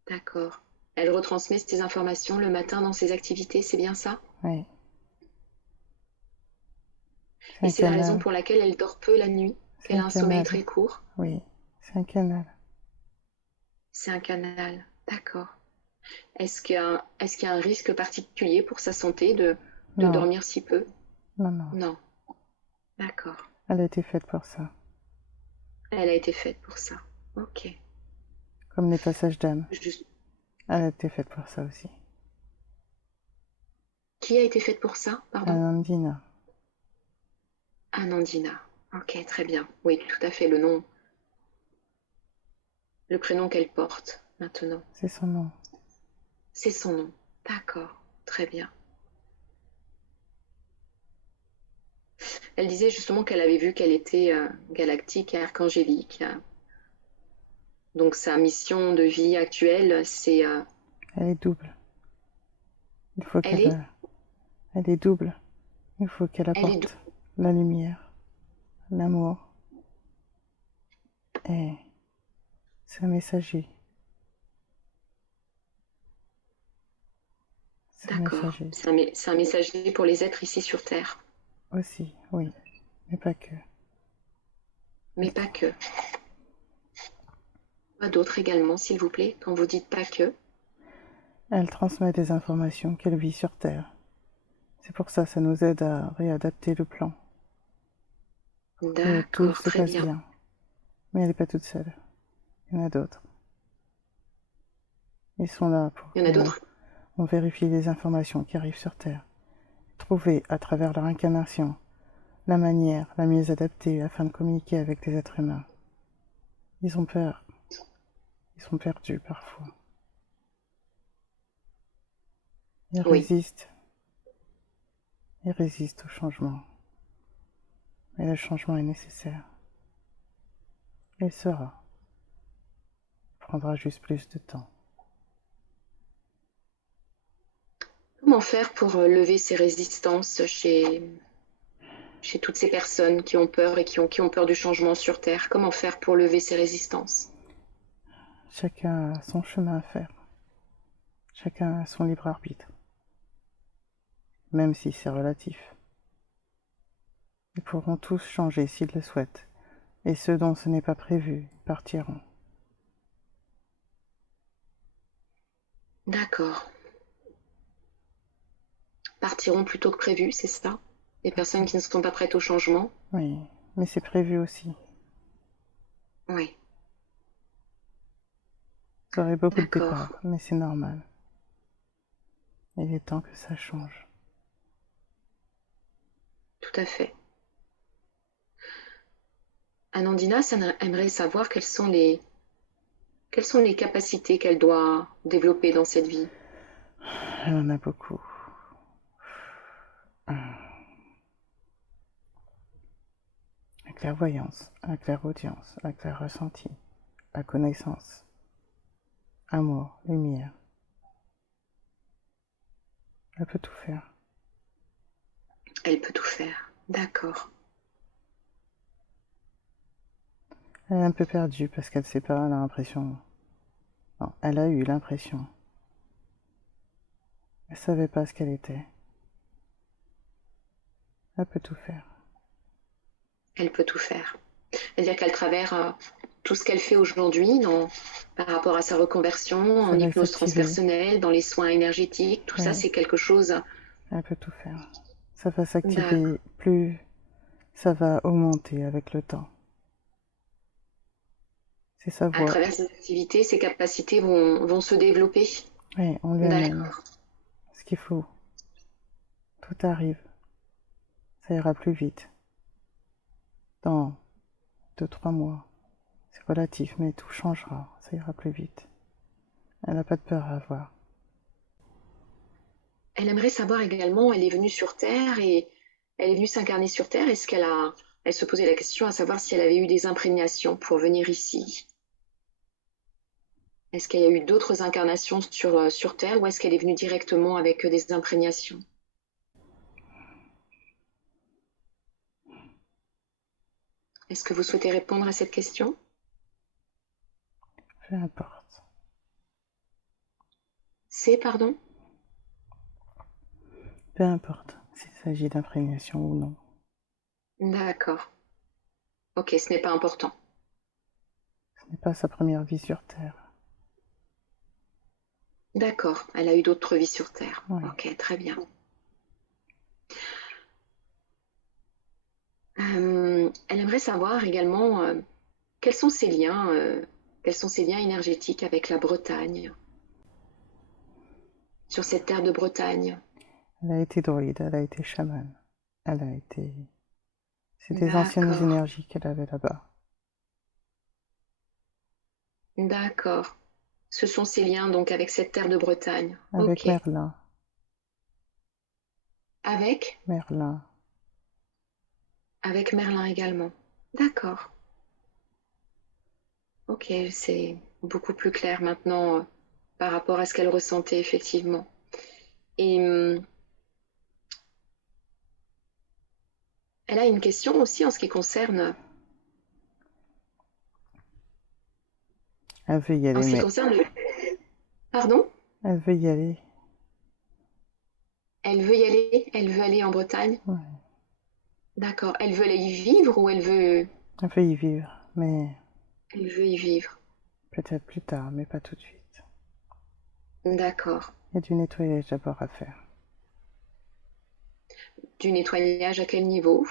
D'accord. Elle retransmet ces informations le matin dans ses activités, c'est bien ça? Oui, c'est Et un c'est la raison canal. pour laquelle elle dort peu la nuit, C'est qu'elle un a un sommeil canal. très court. Oui, c'est un canal. C'est un canal. D'accord. Est-ce qu'il y a un risque particulier pour sa santé de Non, dormir si peu? non, non. Non. D'accord. Elle a été faite pour ça. Elle a été faite pour ça. Ok. Comme les passages d'âme. Juste- Elle a été faite pour ça aussi. Qui a été faite pour ça? Pardon? Anandina, Anandina. Ok, très bien. Oui, tout à fait, le nom, le prénom qu'elle porte maintenant. c'est son nom. C'est son nom. D'accord. Très bien. Elle disait justement qu'elle avait vu qu'elle était galactique et archangélique. Donc sa mission de vie actuelle, c'est... Elle est double. Il faut elle est... qu'elle... Elle est double. Il faut qu'elle Elle est... apporte la lumière, l'amour. Et c'est un messager. C'est un D'accord. messager. C'est un messager pour les êtres ici sur Terre. Aussi, oui. Mais pas que. Mais pas que. Pas d'autres également, s'il vous plaît, quand vous dites pas que. Elle transmet des informations qu'elle vit sur Terre. C'est pour ça, ça nous aide à réadapter le plan. Pour que tout D'accord, se très passe bien. bien. Mais elle n'est pas toute seule. Il y en a d'autres. Ils sont là pour Il y en a d'autres? qu'on vérifie les informations qui arrivent sur Terre. Trouver, à travers leur incarnation, la manière la mieux adaptée afin de communiquer avec les êtres humains. Ils ont peur. Ils sont perdus parfois. Ils Oui. résistent. Ils résistent au changement. Mais le changement est nécessaire. Il sera. Il prendra juste plus de temps. Comment faire pour lever ces résistances chez toutes ces personnes qui ont peur et qui ont peur du changement sur Terre? Comment faire pour lever ces résistances? Chacun a son chemin à faire. Chacun a son libre arbitre. Même si c'est relatif. Ils pourront tous changer s'ils le souhaitent. Et ceux dont ce n'est pas prévu partiront. D'accord. Partiront plus tôt que prévu, c'est ça? Les personnes Partir. qui ne sont pas prêtes au changement? Oui, mais c'est prévu aussi. Oui. Vous aurez beaucoup de D'accord. départs, mais c'est normal. Il est temps que ça change. Tout à fait. Anandina aimerait savoir quelles sont les capacités qu'elle doit développer dans cette vie. Elle en a beaucoup. La clairvoyance, la clairaudience, la clair-ressenti, la connaissance, amour, lumière. Elle peut tout faire. Elle peut tout faire. D'accord. Elle est un peu perdue parce qu'elle ne sait pas, elle a l'impression... Non, elle a eu l'impression. Elle ne savait pas ce qu'elle était. Elle peut tout faire. Elle peut tout faire. C'est-à-dire qu'à travers tout ce qu'elle fait aujourd'hui par rapport à sa reconversion Ça en va hypnose s'activer. transpersonnelle, dans les soins énergétiques, tout ça, Oui, c'est quelque chose. elle peut tout faire. Ça va D'accord. s'activer plus... Ça va augmenter avec le temps. C'est sa À voix. travers ses activités, ses capacités vont se développer. Oui, on lui amène D'accord. ce qu'il faut. Tout arrive. Ça ira plus vite. Dans 2, 3 mois. C'est relatif, mais tout changera. Ça ira plus vite. Elle n'a pas de peur à avoir. Elle aimerait savoir également, elle est venue sur Terre et elle est venue s'incarner sur Terre. Elle se posait la question à savoir si elle avait eu des imprégnations pour venir ici. Est-ce qu'il y a eu d'autres incarnations sur Terre ou est-ce qu'elle est venue directement avec des imprégnations? Est-ce que vous souhaitez répondre à cette question? Peu importe. C'est, pardon? Peu importe s'il s'agit d'imprégnation ou non. D'accord. Ok, ce n'est pas important. Ce n'est pas sa première vie sur Terre. D'accord, elle a eu d'autres vies sur Terre. Oui. Ok, très bien. Elle aimerait savoir également quels sont quels sont ses liens énergétiques avec la Bretagne, sur cette terre de Bretagne. Elle a été druide, elle a été chamane. Elle a été... C'est des anciennes D'accord, énergies qu'elle avait là-bas. d'accord. Ce sont ses liens donc avec cette terre de Bretagne. Avec Ok. Merlin. Avec? Merlin. Avec Merlin également. D'accord. Ok, c'est beaucoup plus clair maintenant par rapport à ce qu'elle ressentait effectivement. Et elle a une question aussi en ce qui concerne, Elle veut y en aller, ce qui mais... concerne le... Pardon? Elle veut y aller. Elle veut y aller? Elle veut aller en Bretagne? Ouais. D'accord. Elle veut aller y vivre ou Elle veut y vivre, mais elle veut y vivre? peut-être plus tard, mais pas tout de suite. D'accord. Il y a du nettoyage d'abord à faire. Du nettoyage à quel niveau?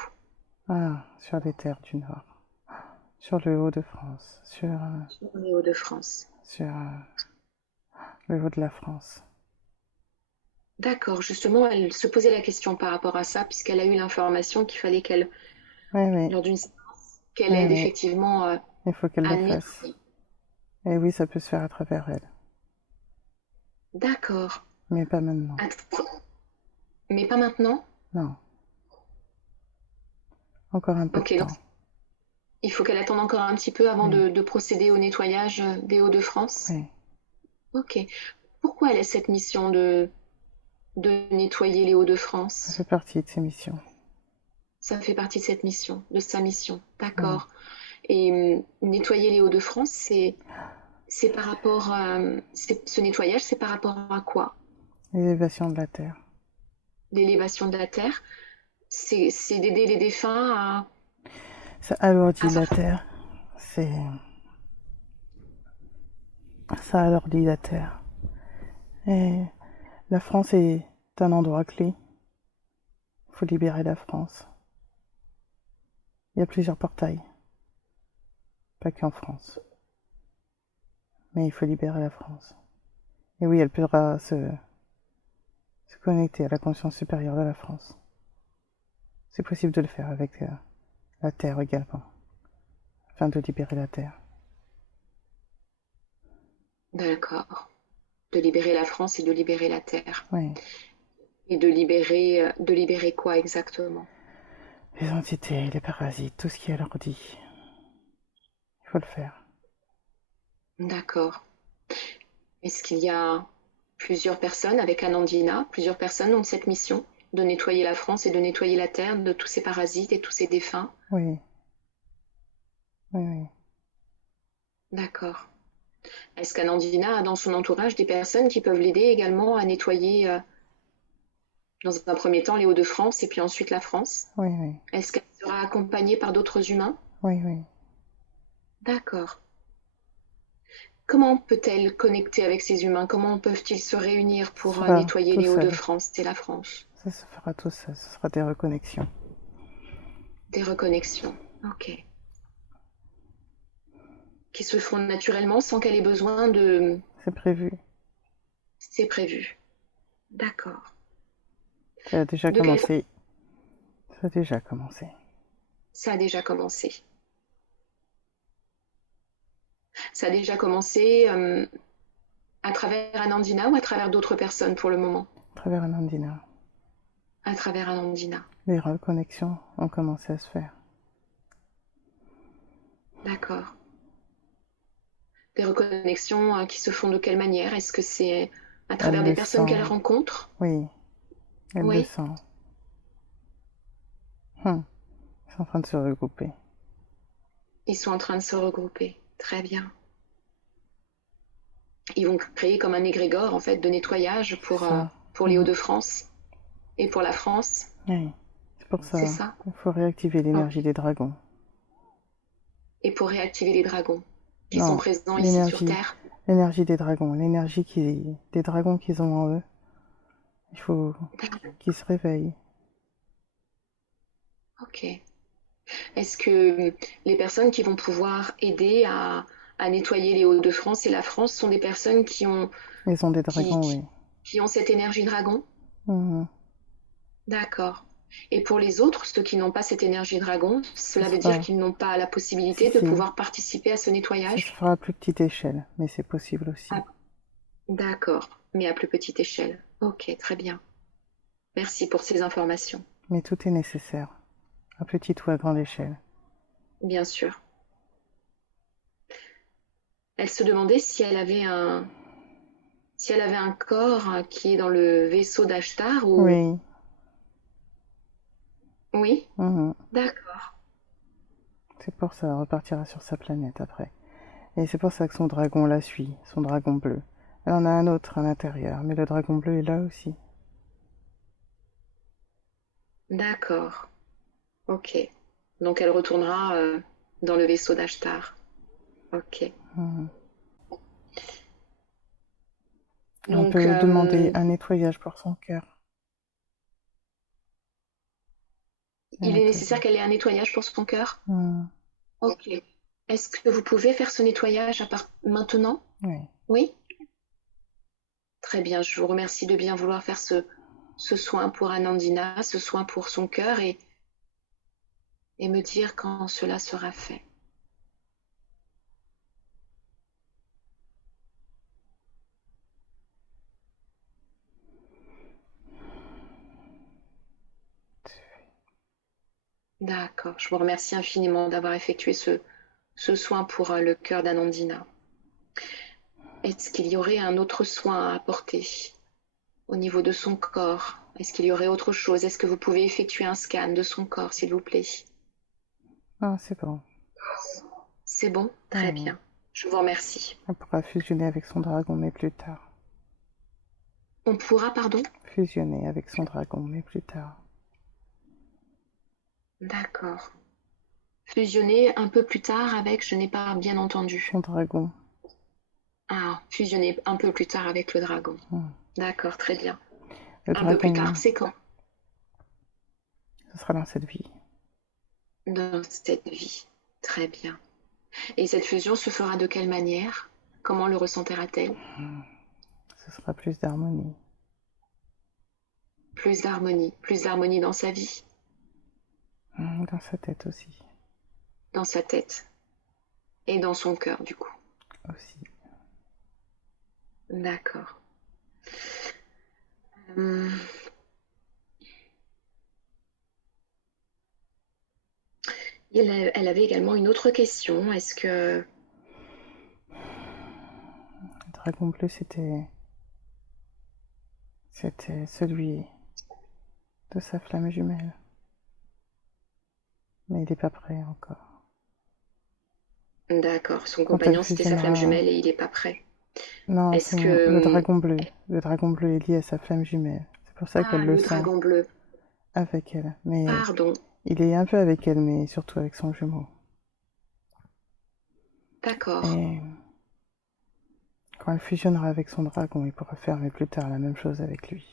Ah, sur les terres du Nord. Sur le Haut-de-France. Sur les Hauts-de-France. Sur le haut de la France. D'accord. Justement, elle se posait la question par rapport à ça, puisqu'elle a eu l'information qu'il fallait qu'elle, Oui, oui, lors d'une séance, qu'elle oui, aide oui. effectivement Il faut qu'elle le à fasse. nettoyer. Et oui, ça peut se faire à travers elle. D'accord. Mais pas maintenant. Mais pas maintenant? Non. Encore un peu de Ok, donc temps. il faut qu'elle attende encore un petit peu avant Oui, de procéder au nettoyage des Hauts-de-France. oui. Ok. Pourquoi elle a cette mission de nettoyer les Ça Hauts-de-France? fait partie de ses missions. Ça fait partie de cette mission, de sa mission. Oui. D'accord. Et nettoyer les Hauts-de-France, c'est par rapport à, ce nettoyage, c'est par rapport à quoi? L'élévation de la terre. L'élévation de la terre, c'est d'aider les défunts Ça alourdit à la s'en- terre. C'est... Ça alourdit la terre. Et la France est un endroit clé. Il faut libérer la France. Il y a plusieurs portails. Pas qu'en France. Mais il faut libérer la France. Et oui, elle pourra se connecter à la conscience supérieure de la France. C'est possible de le faire avec la Terre également, afin de libérer la Terre. D'accord. De libérer la France et de libérer la terre. Oui, Et de libérer quoi exactement? les entités, les parasites, tout ce qui est alourdi, il faut le faire. D'accord. Est-ce qu'il y a plusieurs personnes avec Anandina? Plusieurs personnes ont cette mission de nettoyer la France et de nettoyer la terre de tous ces parasites et tous ces défunts? Oui, oui, oui. D'accord. Est-ce qu'Anandina a dans son entourage des personnes qui peuvent l'aider également à nettoyer dans un premier temps les Hauts-de-France et puis ensuite la France? Oui, oui, Est-ce qu'elle sera accompagnée par d'autres humains? oui, oui. D'accord. Comment peut-elle connecter avec ces humains? Comment peuvent-ils se réunir Ce pour sera nettoyer tout les seul. Hauts-de-France et la France? Ça se fera tout seul. Ce sera des reconnexions. Des reconnexions. Ok. Qui se font naturellement sans qu'elle ait besoin de... C'est prévu. C'est prévu. D'accord. Ça a déjà De quelle... commencé. Ça a déjà commencé. Ça a déjà commencé. Ça a déjà commencé à travers Anandina ou à travers d'autres personnes pour le moment? À travers Anandina, À travers Anandina. les reconnexions ont commencé à se faire. D'accord. Des reconnexions qui se font de quelle manière? Est-ce que c'est à travers Elle des le personnes qu'elle sent. rencontre? Oui, elle le Oui. sent. Ils sont en train de se regrouper. Ils sont en train de se regrouper. Très bien. Ils vont créer comme un égrégore en fait de nettoyage C'est ça. pour les Mhm. Hauts-de-France et pour la France. Oui, c'est pour C'est ça. ça? Il faut réactiver l'énergie Ok. des dragons. Et pour réactiver les dragons qui sont Non, présents ici sur l'énergie, Terre. l'énergie des dragons, des dragons qu'ils ont en eux. Il faut qu'ils se réveillent. Ok. Est-ce que les personnes qui vont pouvoir aider à nettoyer les Hauts-de-France et la France sont des personnes Ils ont des qui, dragons, oui. qui ont cette énergie dragon? Mhm. D'accord. Et pour les autres, ceux qui n'ont pas cette énergie dragon, Ce cela veut dire sera, qu'ils n'ont pas la si, possibilité de si, pouvoir participer à ce ce nettoyage? sera à plus petite échelle, mais c'est possible aussi. Ah, d'accord, mais à plus petite échelle. Ok, très bien. Merci pour ces informations. Mais tout est nécessaire, à petite ou à grande échelle. Bien sûr. Elle se demandait si elle avait un corps qui est dans le vaisseau d'Ashtar ou... Oui. Oui, Mhm. d'accord. C'est pour ça, elle repartira sur sa planète après. Et c'est pour ça que son dragon la suit, son dragon bleu. Elle en a un autre à l'intérieur, mais le dragon bleu est là aussi. D'accord. Ok. Donc elle retournera dans le vaisseau d'Ashtar. Ok. Mhm. On Donc peut demander un nettoyage pour son cœur. Un il est nécessaire nettoyage. qu'elle ait un nettoyage pour son cœur? Mhm. Ok. Est-ce que vous pouvez faire ce nettoyage maintenant? Oui. Oui? Très bien. Je vous remercie de bien vouloir faire ce soin pour Anandina, ce soin pour son cœur et me dire quand cela sera fait. D'accord. Je vous remercie infiniment d'avoir effectué ce soin pour le cœur d'Anandina. Est-ce qu'il y aurait un autre soin à apporter au niveau de son corps? Est-ce qu'il y aurait autre chose? Est-ce que vous pouvez effectuer un scan de son corps, s'il vous plaît? Ah, c'est bon. C'est bon? Très Mhm. bien. Je vous remercie. Elle pourra fusionner avec son dragon, mais plus tard. On pourra, pardon? Fusionner avec son dragon, mais plus tard. D'accord. Fusionner un peu plus tard avec, je n'ai pas bien entendu. Son dragon. Ah, fusionner un peu plus tard avec le dragon. Mhm. D'accord, très bien. Le Un peu plus tard, dragon, c'est quand? ce sera dans cette vie. Dans cette vie. Très bien. Et cette fusion se fera de quelle manière? Comment le ressentira-t-elle? Mhm. Ce sera plus d'harmonie. Plus d'harmonie dans sa vie, Mhm. Dans sa tête aussi. dans sa tête et dans son cœur, du coup. Aussi. D'accord. Hum, elle avait également une autre question. Est-ce que... Le dragon bleu, c'était celui de sa flamme jumelle. Mais il n'est pas prêt encore. D'accord, son Quand elle compagnon, c'était sa flamme fusionnera... jumelle et il n'est pas prêt. Non, Est-ce que... le dragon bleu est lié à sa flamme jumelle. C'est pour ça qu'elle Ah, le le sent dragon bleu. avec elle. Mais Pardon. il est un peu avec elle, mais surtout avec son jumeau. D'accord. Et quand elle fusionnera avec son dragon, il pourra faire, mais plus tard, la même chose avec lui.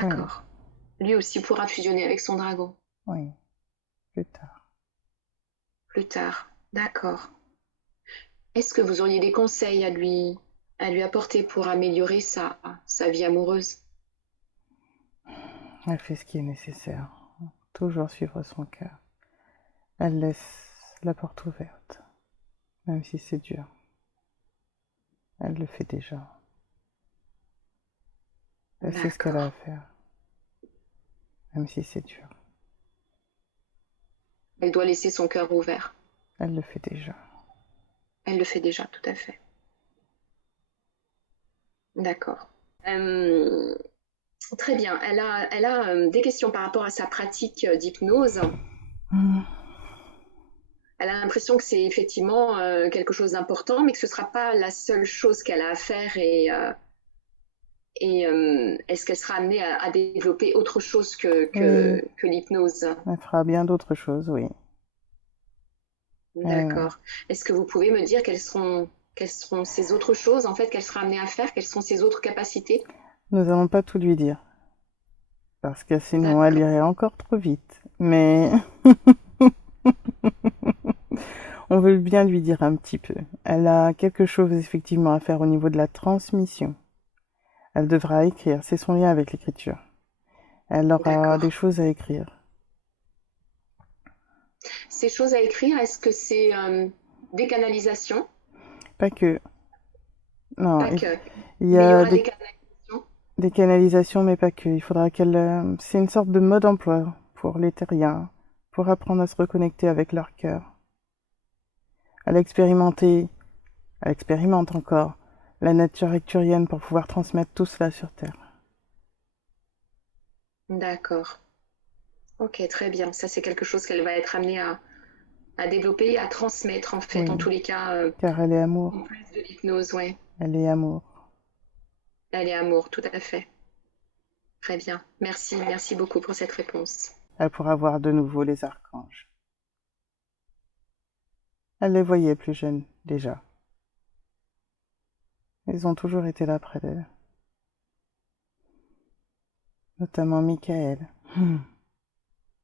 Oui, D'accord. Lui aussi pourra fusionner avec son dragon. oui, plus tard. Plus tard. D'accord. Est-ce que vous auriez des conseils à lui apporter pour améliorer sa vie amoureuse? Elle fait ce qui est nécessaire. Toujours suivre son cœur. Elle laisse la porte ouverte, même si c'est dur. Elle le fait déjà. Elle sait ce qu'elle a à D'accord. faire, même si c'est dur. Elle doit laisser son cœur ouvert. Elle le fait déjà. Elle le fait déjà, tout à fait. D'accord. Euh, Très bien. Elle a des questions par rapport à sa pratique d'hypnose. Mmh. Elle a l'impression que c'est effectivement quelque chose d'important, mais que ce ne sera pas la seule chose qu'elle a à faire et est-ce qu'elle sera amenée à développer autre chose Oui, que l'hypnose? elle fera bien d'autres choses, oui. Euh, D'accord. Est-ce que vous pouvez me dire quelles seront ces autres choses en fait qu'elle sera amenée à faire? Quelles sont ses autres capacités? nous allons pas tout lui dire, parce que sinon elle D'accord. irait encore trop vite. Mais on veut bien lui dire un petit peu. Elle a quelque chose effectivement à faire au niveau de la transmission. Elle devra écrire, c'est son lien avec l'écriture. Elle aura des D'accord. choses à écrire. Ces choses à écrire, est-ce que c'est des canalisations? Pas que. Non, Pas que. il y Mais il y a aura des canalisations. des canalisations, mais pas que. Il faudra qu'elle... c'est une sorte de mode emploi pour les terriens, pour apprendre à se reconnecter avec leur cœur. Elle a expérimenté, elle expérimente encore la nature acturienne pour pouvoir transmettre tout cela sur Terre. D'accord. Ok, très bien. Ça, c'est quelque chose qu'elle va être amenée à développer et à transmettre, en fait, en Oui, tous les cas, car elle est en amour. plus de l'hypnose, ouais. Elle est amour. Elle est amour, tout à fait. Très bien. Merci, merci beaucoup pour cette réponse. Elle pourra voir de nouveau les archanges. Elle les voyait plus jeunes, déjà. Ils ont toujours été là près d'elle. Notamment Michael,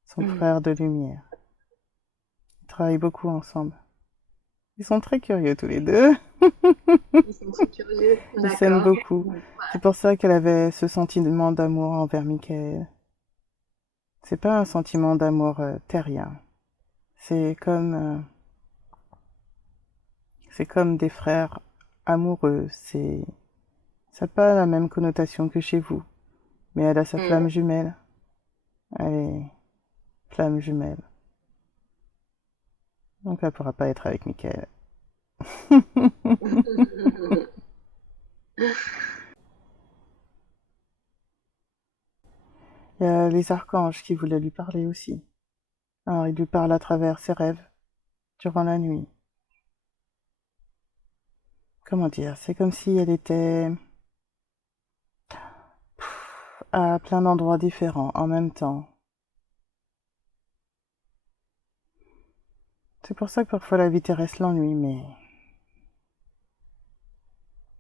son Hmm. frère de lumière. Ils travaillent beaucoup ensemble. Ils sont très curieux tous les deux. Ils sont très curieux. Ils s'aiment D'accord. beaucoup. C'est pour ça qu'elle avait ce sentiment d'amour envers Michael. C'est pas un sentiment d'amour terrien. C'est comme, euh, c'est comme des frères amoureux. Ça n'a pas la même connotation que chez vous. Mais elle a sa Hmm. flamme jumelle. Elle est flamme jumelle. Donc elle pourra pas être avec Michael. Il y a les archanges qui voulaient lui parler aussi. Alors il lui parle à travers ses rêves, durant la nuit. Comment dire? C'est comme si elle était à plein d'endroits différents en même temps. C'est pour ça que parfois la vie terrestre l'ennuie, mais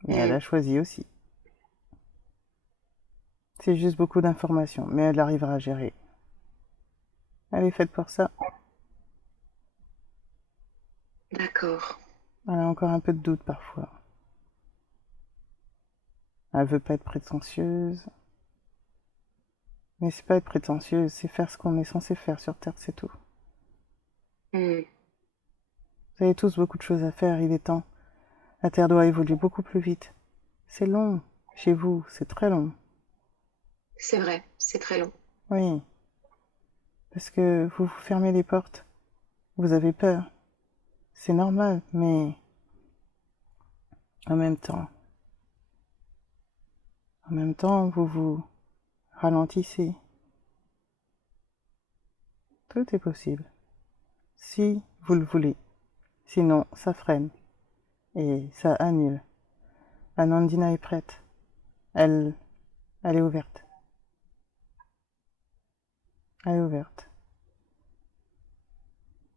elle Hmm. a choisi aussi. C'est juste beaucoup d'informations, mais elle arrivera à gérer. Elle est faite pour ça. D'accord. Elle a encore un peu de doute parfois. Elle veut pas être prétentieuse. Mais c'est pas être prétentieuse, c'est faire ce qu'on est censé faire sur Terre, c'est tout. Hmm. Vous avez tous beaucoup de choses à faire, il est temps. La Terre doit évoluer beaucoup plus vite. C'est long. Chez vous, c'est très long. C'est vrai, c'est très long. Oui, parce que vous vous fermez les portes. Vous avez peur. C'est normal, mais en même temps, vous vous ralentissez. Tout est possible. Si vous le voulez. Sinon, ça freine. Et ça annule. Anandina est prête. Elle, elle est ouverte. Elle est ouverte.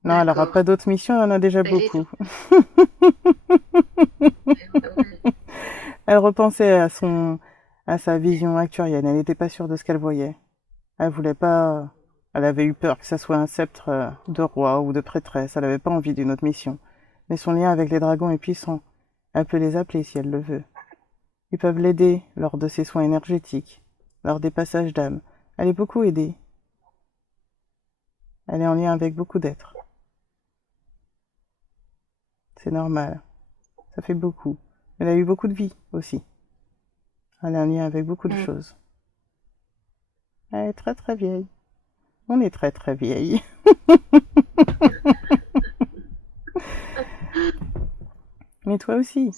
Non, elle aura D'accord. pas d'autres missions, elle en a déjà Elle est... beaucoup. Elle repensait à sa vision actuarienne. Elle n'était pas sûre de ce qu'elle voyait. Elle voulait pas, elle avait eu peur que ça soit un sceptre de roi ou de prêtresse. Elle avait pas envie d'une autre mission. Mais son lien avec les dragons est puissant. Elle peut les appeler si elle le veut. Ils peuvent l'aider lors de ses soins énergétiques, lors des passages d'âme. Elle est beaucoup aidée. Elle est en lien avec beaucoup d'êtres. C'est normal. Ça fait beaucoup. Elle a eu beaucoup de vie aussi. Elle est en lien avec beaucoup de Hmm. choses. Elle est très très vieille. On est très très vieille. Mais toi aussi.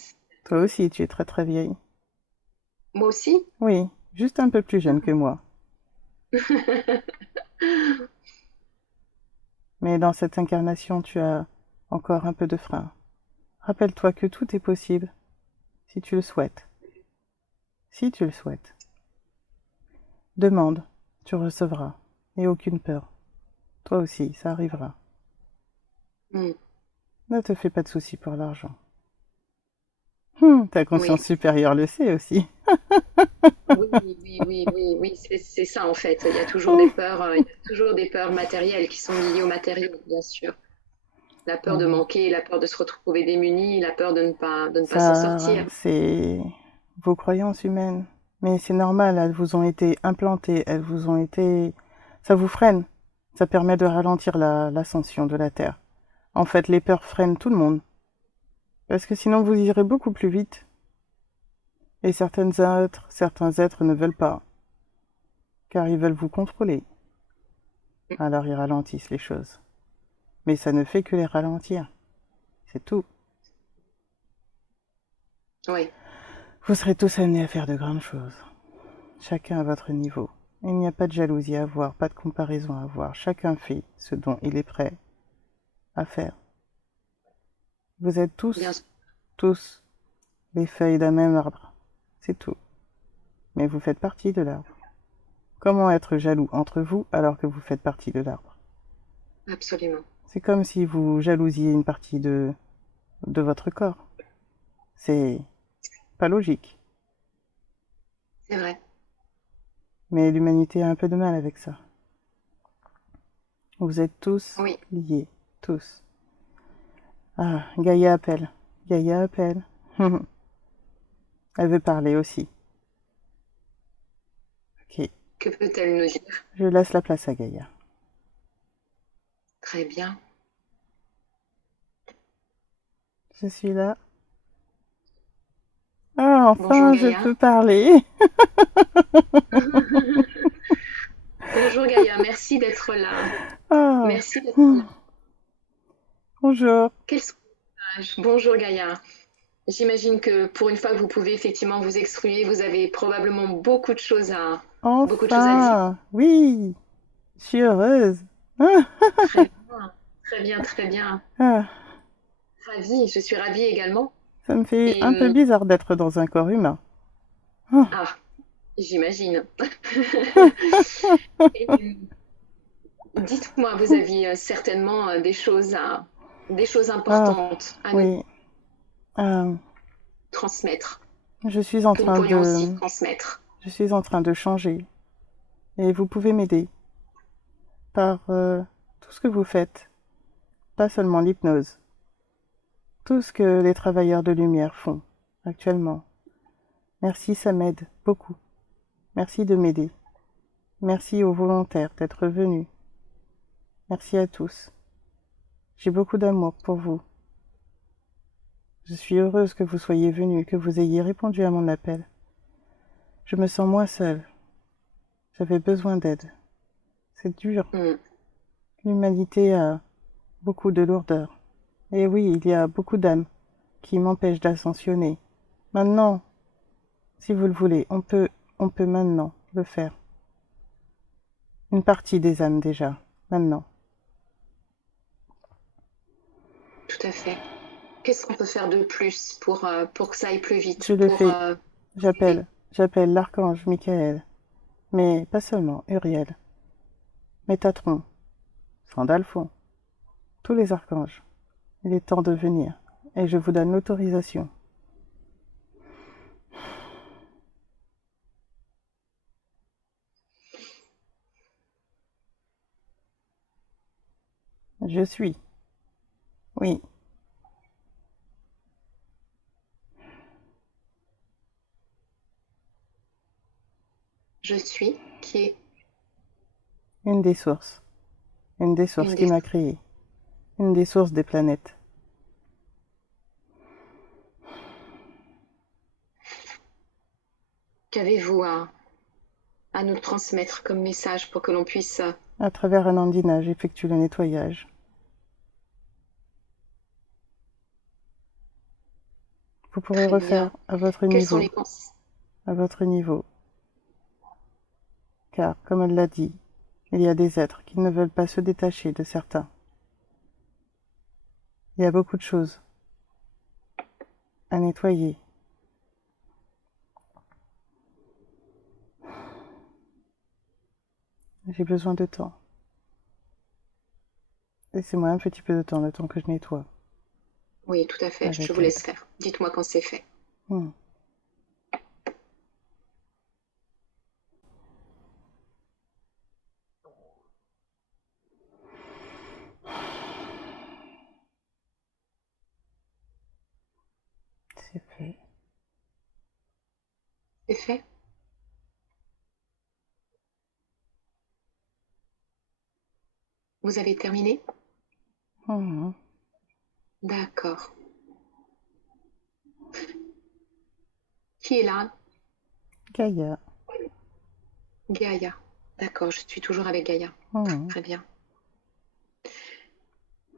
Toi aussi, tu es très très vieille. Moi aussi? Oui, juste un peu plus jeune que moi. Mais dans cette incarnation, tu as Encore un peu de frein. Rappelle-toi que tout est possible, si tu le souhaites. Si tu le souhaites. Demande, tu recevras. Et aucune peur. Toi aussi, ça arrivera. Mm. Ne te fais pas de soucis pour l'argent. Ta Oui, conscience supérieure le sait aussi. oui, oui, oui, oui, oui, c'est ça en fait. Il y a toujours des peurs matérielles qui sont liées au matériel, bien sûr. La peur de Euh, manquer, la peur de se retrouver démuni, la peur de ne pas s'en Ça, sortir. c'est vos croyances humaines. Mais c'est normal, elles vous ont été implantées, elles vous ont été... Ça vous freine. Ça permet de ralentir l'ascension de la Terre. En fait, les peurs freinent tout le monde. Parce que sinon, vous irez beaucoup plus vite. Et certains êtres ne veulent pas. Car ils veulent vous contrôler. Alors ils ralentissent les choses. Mais ça ne fait que les ralentir. C'est tout. Oui, Vous serez tous amenés à faire de grandes choses. Chacun à votre niveau. Il n'y a pas de jalousie à avoir, pas de comparaison à avoir. Chacun fait ce dont il est prêt à faire. Vous êtes bien sûr. tous, les feuilles d'un même arbre. C'est tout. Mais vous faites partie de l'arbre. Comment être jaloux entre vous alors que vous faites partie de l'arbre? Absolument. C'est comme si vous jalousiez une partie de votre corps. C'est pas logique. C'est vrai. Mais l'humanité a un peu de mal avec ça. Vous êtes tous Oui. liés. Tous. Ah, Gaïa appelle. Gaïa appelle. Elle veut parler aussi. Ok. Que peut-elle nous dire? Je laisse la place à Gaïa. Très bien. Je suis là. Ah, Bonjour enfin, je Gaïa. peux parler. Bonjour Gaïa, merci d'être là. Ah. Merci d'être là. Bonjour. Quel soulagement. Bonjour Gaïa. J'imagine que pour une fois que vous pouvez effectivement vous exprimer, vous avez probablement beaucoup de choses à dire. Enfin. Oui. Je suis heureuse. Ah. Très bien, très bien, très bien. Ah. Ravie, je suis ravie également. Ça me fait Et un peu bizarre d'être dans un corps humain. Ah. ah, j'imagine. Et, dites-moi, vous aviez certainement des choses Ah. importantes à nous Oui. Ah. transmettre, Je suis en que nous train pourrions aussi de... transmettre. Je suis en train de changer. Et vous pouvez m'aider par tout ce que vous faites. Pas seulement l'hypnose. Tout ce que les travailleurs de lumière font actuellement. Merci, ça m'aide beaucoup. Merci de m'aider. Merci aux volontaires d'être venus. Merci à tous. J'ai beaucoup d'amour pour vous. Je suis heureuse que vous soyez venus, que vous ayez répondu à mon appel. Je me sens moins seule. J'avais besoin d'aide. C'est dur. Hmm, L'humanité a beaucoup de lourdeur. Et oui, il y a beaucoup d'âmes qui m'empêchent d'ascensionner. Maintenant, si vous le voulez, on peut maintenant le faire. Une partie des âmes déjà, maintenant. tout à fait. Qu'est-ce qu'on peut faire de plus pour que ça aille plus Je vite, le fais. pour aider? J'appelle l'archange Michael. Mais pas seulement, Uriel. Métatron, Sandalphon, tous les archanges. Il est temps de venir. Et je vous donne l'autorisation. Je suis. Oui, Je suis, qui est une des sources. Une des sources une qui des... m'a créé. Une des sources des planètes. Qu'avez-vous à nous transmettre comme message pour que l'on puisse À travers un andinage, j'effectue le nettoyage. Vous pourrez très refaire bien. à votre Quelles sont niveau. les pensées? À votre niveau. Car, comme elle l'a dit, il y a des êtres qui ne veulent pas se détacher de certains. Il y a beaucoup de choses à nettoyer. J'ai besoin de temps. Laissez-moi un petit peu de temps, le temps que je nettoie Oui, tout à fait, je avec vous elle. laisse faire. Dites-moi quand c'est fait. Hmm, c'est fait. C'est fait? Vous avez terminé? Hmm, D'accord. Qui est là? Gaïa. Gaïa. D'accord, je suis toujours avec Gaïa. Hmm. Très bien.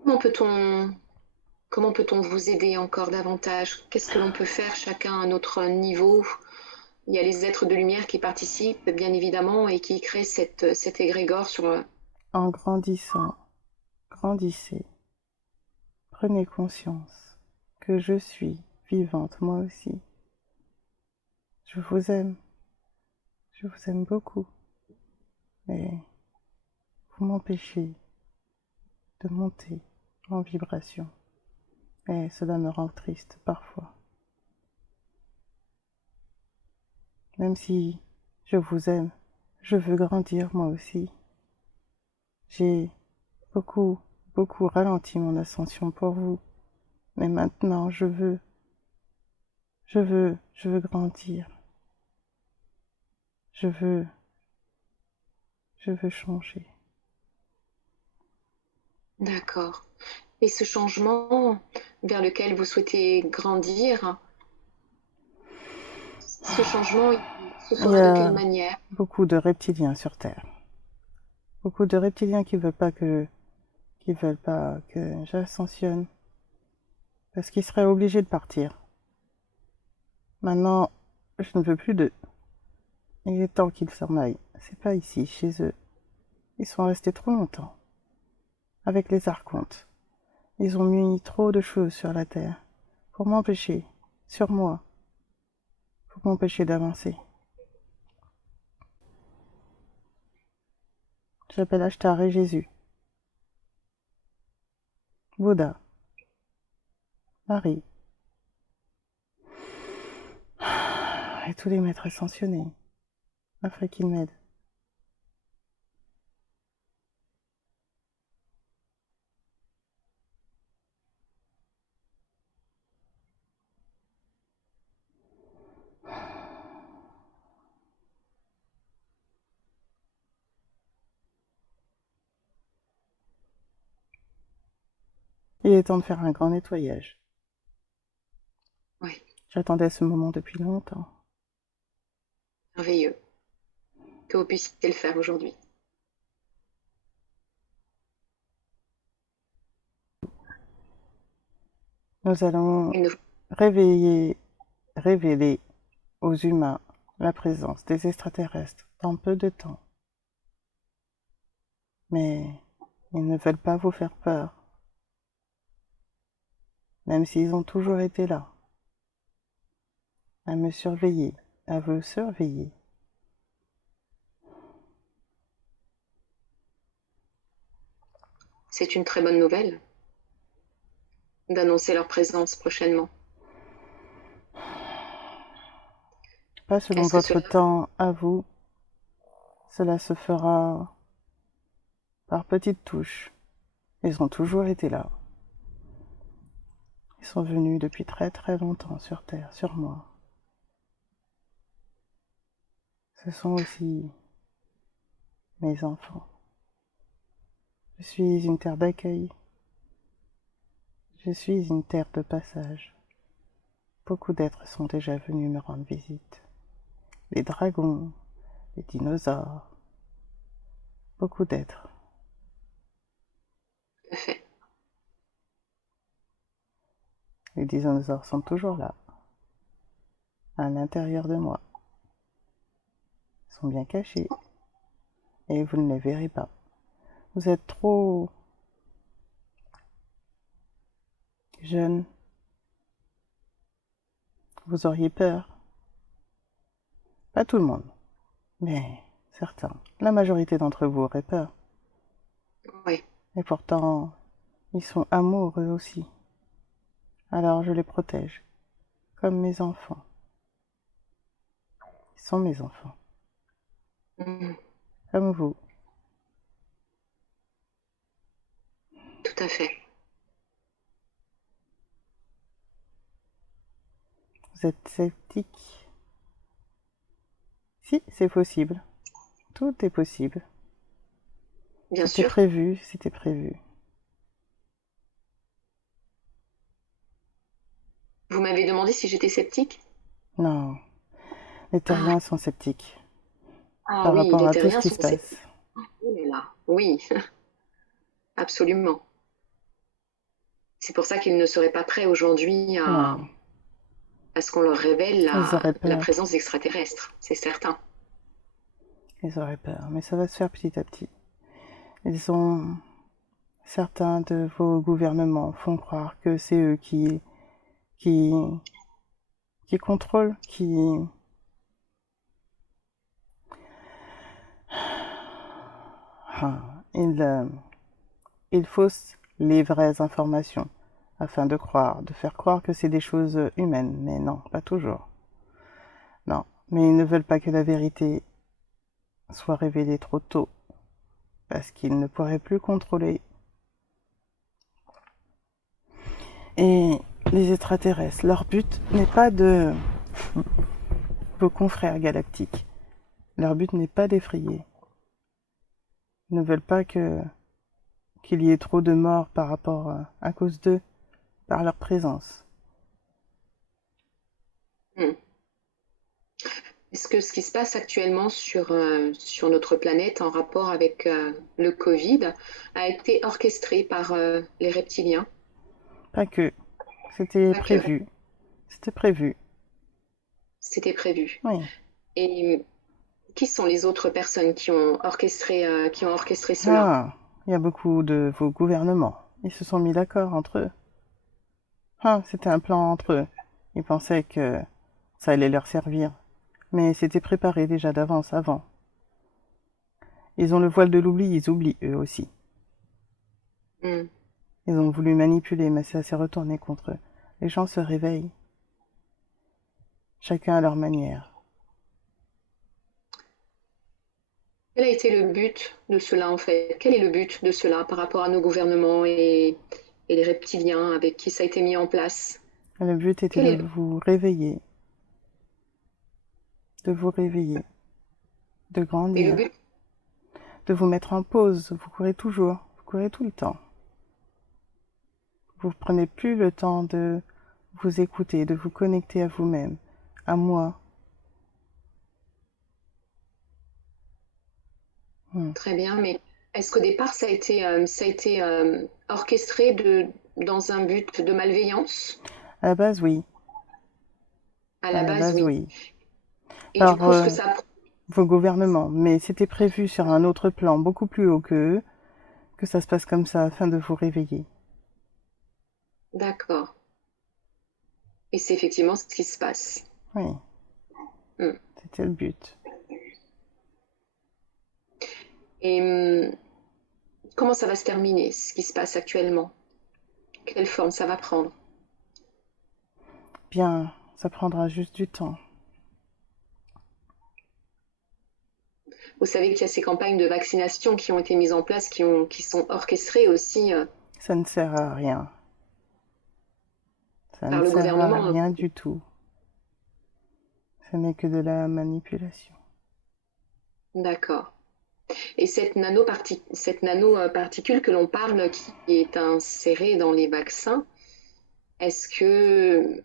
Comment peut-on comment peut-on vous aider encore davantage? Qu'est-ce que l'on peut faire chacun à notre niveau? Il y a les êtres de lumière qui participent, bien évidemment, et qui créent cet égrégore sur... En grandissant, grandissez. Prenez conscience que je suis vivante moi aussi. Je vous aime. Je vous aime beaucoup. Mais vous m'empêchez de monter en vibration. Et cela me rend triste parfois. Même si je vous aime, je veux grandir moi aussi. J'ai beaucoup, beaucoup ralenti mon ascension pour vous. Mais maintenant, je veux grandir. Je veux, je veux changer. D'accord. Et ce changement vers lequel vous souhaitez grandir, ce changement, il se Il y fera de quelle a manière? beaucoup de reptiliens sur Terre. Beaucoup de reptiliens qui veulent pas que j'ascensionne. Parce qu'ils seraient obligés de partir. Maintenant, je ne veux plus d'eux. Il est temps qu'ils s'en aillent. C'est pas ici, chez eux. Ils sont restés trop longtemps. Avec les archontes. Ils ont mis trop de choses sur la terre. Pour m'empêcher. Sur moi. Pour m'empêcher d'avancer. J'appelle Ashtar et Jésus. Bouddha. Marie. Et tous les maîtres ascensionnés. Afin qu'ils m'aident. Il est temps de faire un grand nettoyage. Oui, J'attendais ce moment depuis longtemps. merveilleux que vous puissiez le faire aujourd'hui. Nous allons Il ne réveiller, révéler aux humains la présence des extraterrestres dans peu de temps. Mais ils ne veulent pas vous faire peur, même s'ils ont toujours été là, à me surveiller, à vous surveiller. C'est une très bonne nouvelle d'annoncer leur présence prochainement. Pas selon Est-ce que votre cela... temps à vous, cela se fera par petites touches. Ils ont toujours été là. Ils sont venus depuis très très longtemps sur Terre, sur moi. Ce sont aussi mes enfants. Je suis une terre d'accueil. Je suis une terre de passage. Beaucoup d'êtres sont déjà venus me rendre visite. Les dragons, les dinosaures, beaucoup d'êtres. Tout à fait. Les dinosaures sont toujours là, à l'intérieur de moi. Ils sont bien cachés et vous ne les verrez pas. Vous êtes trop jeune, vous auriez peur. Pas tout le monde, mais certains. La majorité d'entre vous auraient peur. Oui. Et pourtant, ils sont amoureux aussi. Alors je les protège, comme mes enfants. Ils sont mes enfants, Mm. comme vous. Tout à fait. Vous êtes sceptique? Si, c'est possible. Tout est possible. Bien C'était sûr. prévu, c'était prévu. Vous m'avez demandé si j'étais sceptique? Non, les Ah, terriens sont sceptiques ah par oui, rapport les à tout ce terriens qui sont se passe. sceptiques. Oh là là. Oui, absolument. C'est pour ça qu'ils ne seraient pas prêts aujourd'hui Non, à ce qu'on leur révèle ils auraient la peur. présence d'extraterrestres, c'est certain. Ils auraient peur, mais ça va se faire petit à petit. Ils ont certains de vos gouvernements font croire que c'est eux qui qui contrôlent, qui ils ils faussent les vraies informations afin de faire croire que c'est des choses humaines, mais non, pas toujours. Non, mais ils ne veulent pas que la vérité soit révélée trop tôt parce qu'ils ne pourraient plus contrôler. Et les extraterrestres, leur but n'est pas de vos confrères galactiques. Leur but n'est pas d'effrayer. Ils ne veulent pas qu'il y ait trop de morts par rapport à cause d'eux, par leur présence. Hmm. Est-ce que ce qui se passe actuellement sur notre planète en rapport avec le Covid a été orchestré par les reptiliens? Pas que. C'était Pas que, prévu. C'était prévu. c'était prévu. Oui. Et qui sont les autres personnes qui ont orchestré cela? Ah, il y a beaucoup de vos gouvernements. Ils se sont mis d'accord entre eux. Ah, c'était un plan entre eux. Ils pensaient que ça allait leur servir. Mais c'était préparé déjà d'avance, avant. Ils ont le voile de l'oubli, ils oublient eux aussi. Hmm. Ils ont voulu manipuler, mais ça s'est retourné contre eux. Les gens se réveillent, chacun à leur manière. Quel a été le but de cela en fait? Quel est le but de cela par rapport à nos gouvernements et les reptiliens avec qui ça a été mis en place? Le but était Quel est de vous réveiller, de et le grandir, but? de vous mettre en pause. Vous courez toujours, vous courez tout le temps. Vous ne prenez plus le temps de vous écouter, de vous connecter à vous-même, à moi. Hmm. Très bien, mais est-ce qu'au départ ça a été orchestré dans un but de malveillance? À la base, oui. À À la la base, base, oui. oui. Et du Par coup, ce que ça... vos gouvernements. Mais c'était prévu sur un autre plan, beaucoup plus haut que eux, que ça se passe comme ça afin de vous réveiller. D'accord. Et c'est effectivement ce qui se passe. Oui, Hmm. c'était le but. Et comment ça va se terminer, ce qui se passe actuellement? Quelle forme ça va prendre? Bien, ça prendra juste du temps. Vous savez qu'il y a ces campagnes de vaccination qui ont été mises en place, qui sont orchestrées aussi Ça ne sert à rien. Ça par ne le sert à gouvernement. rien du tout. Ce n'est que de la manipulation. D'accord. Et cette nanoparticule que l'on parle, qui est insérée dans les vaccins, est-ce que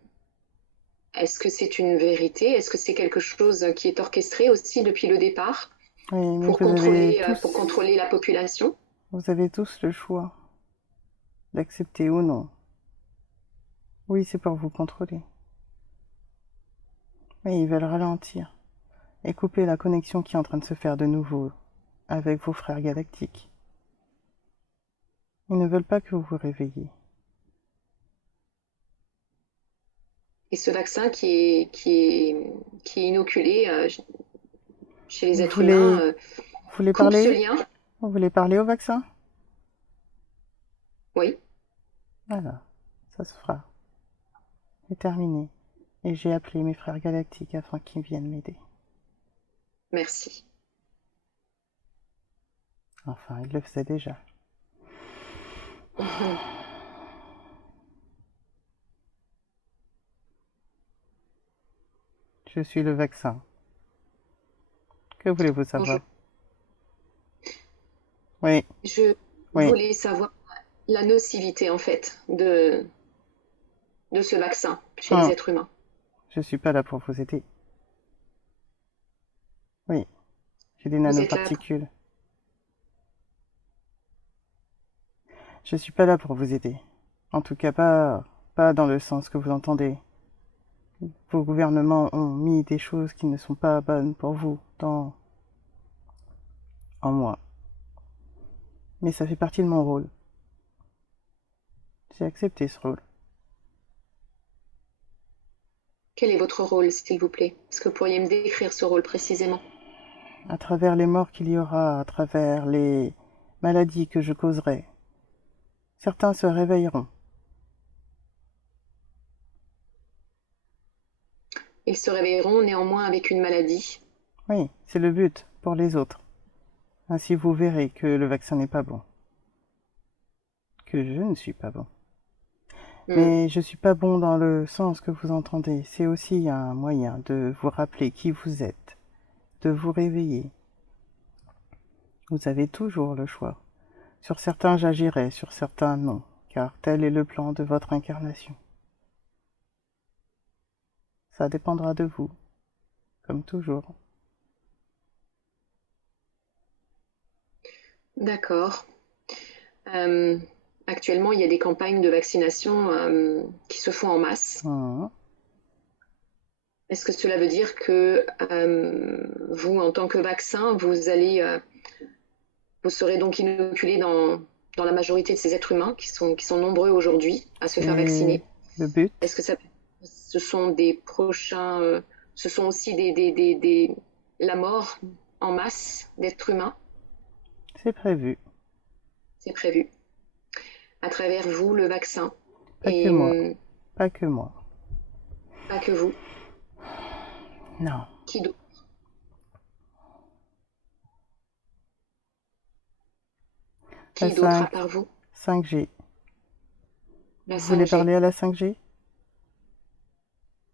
est-ce que c'est une vérité? Est-ce que c'est quelque chose qui est orchestré aussi depuis le départ Oui, mais pour contrôler la population? vous avez tous le choix d'accepter ou non. Oui, c'est pour vous contrôler. Mais ils veulent ralentir et couper la connexion qui est en train de se faire de nouveau avec vos frères galactiques. Ils ne veulent pas que vous vous réveilliez. Et ce vaccin qui est inoculé chez les Vous êtres humains voulez, vous voulez coupe ce parler? lien. Vous voulez parler au vaccin? Oui, Voilà, ça se fera. C'est terminé. Et j'ai appelé mes frères galactiques afin qu'ils viennent m'aider. merci. Enfin, ils le faisaient déjà. Mhm. Je suis le vaccin. Que voulez-vous Bonjour. savoir? Oui, Je oui, voulais savoir la nocivité en fait de ce vaccin chez les hum, êtres humains. je suis pas là pour vous aider. Oui, j'ai des Vous êtes là pour... nanoparticules. Je suis pas là pour vous aider. En tout cas, pas dans le sens que vous entendez. Vos gouvernements ont mis des choses qui ne sont pas bonnes pour vous en moi. Mais ça fait partie de mon rôle. J'ai accepté ce rôle. Quel est votre rôle, s'il vous plaît? Est-ce que vous pourriez me décrire ce rôle précisément? À travers les morts qu'il y aura, à travers les maladies que je causerai, certains se réveilleront. Ils se réveilleront néanmoins avec une maladie. Oui, c'est le but pour les autres. Ainsi vous verrez que le vaccin n'est pas bon. Que je ne suis pas bon. Hmm. Mais je suis pas bon dans le sens que vous entendez. C'est aussi un moyen de vous rappeler qui vous êtes, de vous réveiller. Vous avez toujours le choix. Sur certains j'agirai, sur certains non, car tel est le plan de votre incarnation. Ça dépendra de vous, comme toujours. D'accord. Euh, Actuellement, il y a des campagnes de vaccination qui se font en masse. Hum. Est-ce que cela veut dire que vous, en tant que vaccin, vous serez donc inoculé dans la majorité de ces êtres humains qui sont nombreux aujourd'hui à se faire C'est vacciner? le but. Est-ce que ce sont des prochains, ce sont aussi la mort en masse d'êtres humains? C'est prévu. C'est prévu à travers vous, le vaccin, Pas que et moi. Pas que moi. pas que vous. Non. Qui d'autre? La Qui d'autre à 5, part vous? 5G. La Vous voulez 5G. parler à la 5G?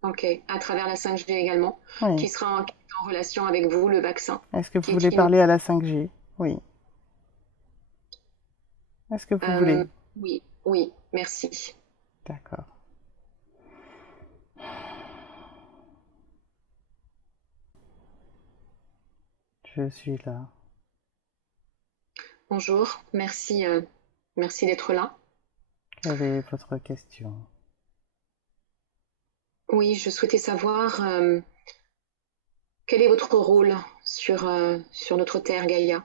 Ok, à travers la 5G également, Oui. qui sera en relation avec vous, le vaccin, Est-ce que vous qui est voulez parler à la 5G? Oui. Est-ce que vous voulez? Euh, oui, oui, merci. D'accord. Je suis là. Bonjour, merci, merci d'être là. Quelle est votre question? Oui, je souhaitais savoir quel est votre rôle sur notre Terre Gaïa?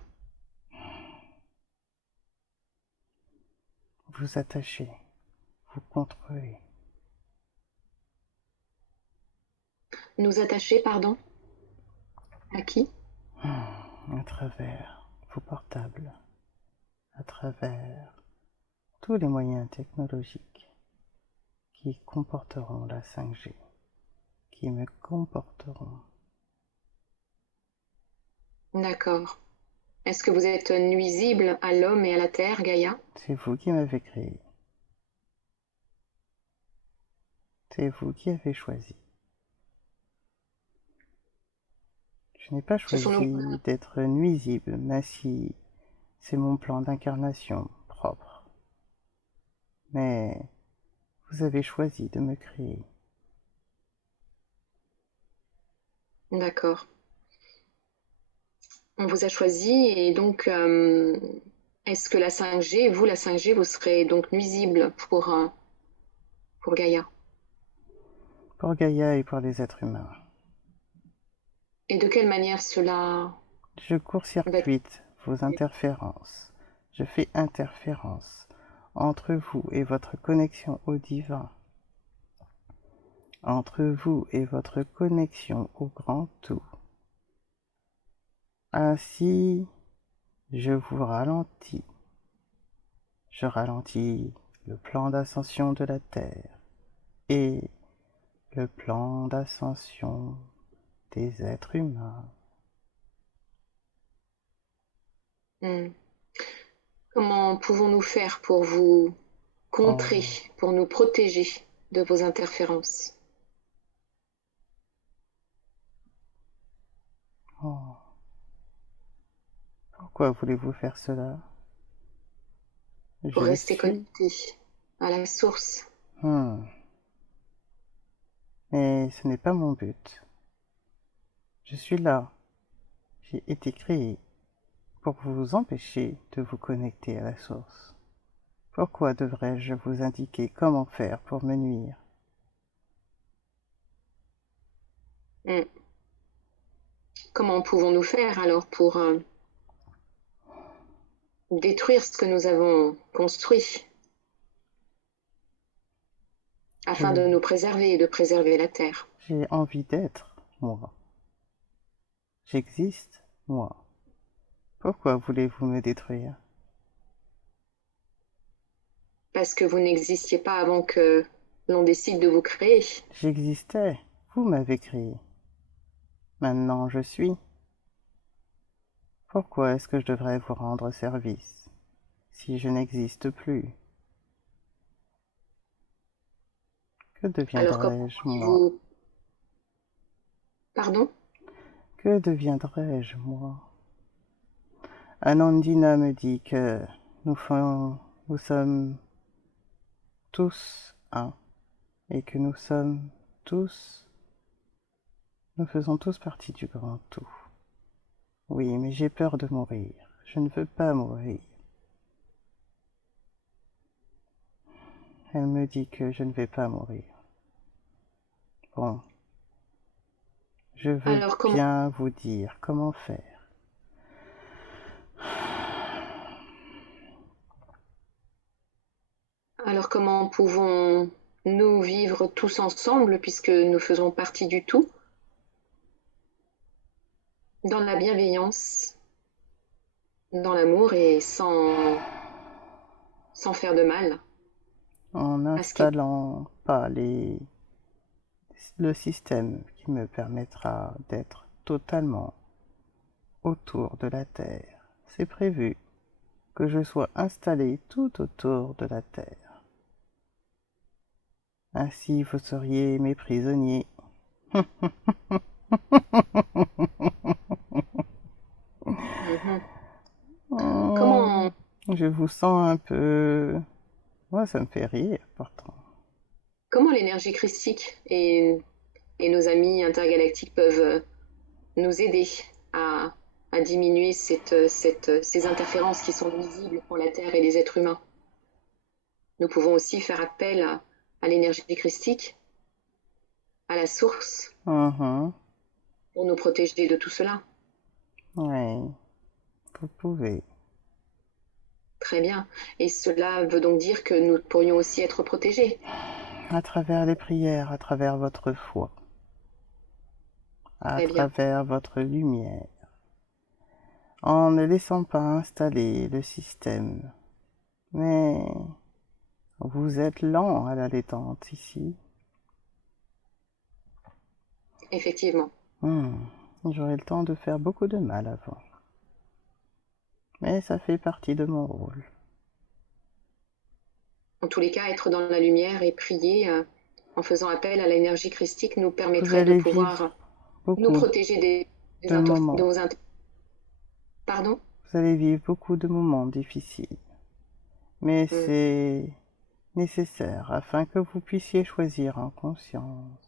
Vous attachez. Vous contrôlez. Nous attacher, pardon? À qui? À travers vos portables. À travers tous les moyens technologiques qui comporteront la 5G. Qui me comporteront. D'accord. Est-ce que vous êtes nuisible à l'homme et à la Terre, Gaïa? C'est vous qui m'avez créé. C'est vous qui avez choisi. Je n'ai pas Ce sont nos... choisi d'être nuisible, mais si c'est mon plan d'incarnation propre. Mais vous avez choisi de me créer. D'accord. On vous a choisi et donc est-ce que la 5G, vous, la 5G, vous serez donc nuisible pour Gaïa? Pour Gaïa et pour les êtres humains. Et de quelle manière cela Je va être... court-circuite vos interférences. Je fais interférence entre vous et votre connexion au divin entre vous et votre connexion au grand tout. Ainsi, je vous ralentis. Je ralentis le plan d'ascension de la Terre et le plan d'ascension des êtres humains. Hmm. Comment pouvons-nous faire pour vous contrer, Oh, pour nous protéger de vos interférences? oh, pourquoi voulez-vous faire cela? Pour Je rester suis... connecté à la source. Hmm. Mais ce n'est pas mon but. Je suis là. J'ai été créé pour vous empêcher de vous connecter à la source. Pourquoi devrais-je vous indiquer comment faire pour me nuire? Hmm. Comment pouvons-nous faire alors pour détruire ce que nous avons construit afin de nous préserver et de préserver la Terre? J'ai envie d'être, moi. J'existe, moi. Pourquoi voulez-vous me détruire? Parce que vous n'existiez pas avant que l'on décide de vous créer. J'existais, vous m'avez créé. Maintenant je suis. Pourquoi est-ce que je devrais vous rendre service si je n'existe plus? Que Alors comment deviendrais-je, moi? pourriez-vous... Pardon? Que deviendrais-je, moi? Anandina me dit que nous sommes tous un et que nous faisons tous partie du grand tout. Oui, mais j'ai peur de mourir. Je ne veux pas mourir. Elle me dit que je ne vais pas mourir. Bon, je veux Alors comment, bien vous dire comment faire. alors comment pouvons-nous vivre tous ensemble puisque nous faisons partie du tout, dans la bienveillance, dans l'amour et sans faire de mal En à ce qui... n'installant pas le système qui me permettra d'être totalement autour de la Terre. C'est prévu que je sois installé tout autour de la Terre. Ainsi vous seriez mes prisonniers. Mhm. Oh, Comment, je vous sens un peu... Moi, ça me fait rire, pourtant. comment l'énergie christique et nos amis intergalactiques peuvent nous aider à, à diminuer ces interférences qui sont nuisibles pour la Terre et les êtres humains? Nous pouvons aussi faire appel à l'énergie christique, à la source, Mhm. pour nous protéger de tout cela. Oui, vous pouvez. Très bien. Et cela veut donc dire que nous pourrions aussi être protégés. À travers les prières, à travers votre foi, à Très bien. travers votre lumière, en ne laissant pas installer le système. Mais vous êtes lent à la détente ici. Effectivement. J'aurai le temps de faire beaucoup de mal avant. Mais ça fait partie de mon rôle. En tous les cas, être dans la lumière et prier en faisant appel à l'énergie christique nous Vous permettrait de allez vivre pouvoir nous beaucoup protéger de de moments. vos Pardon? Vous allez vivre beaucoup de moments difficiles. Mais Hmm. c'est nécessaire afin que vous puissiez choisir en conscience.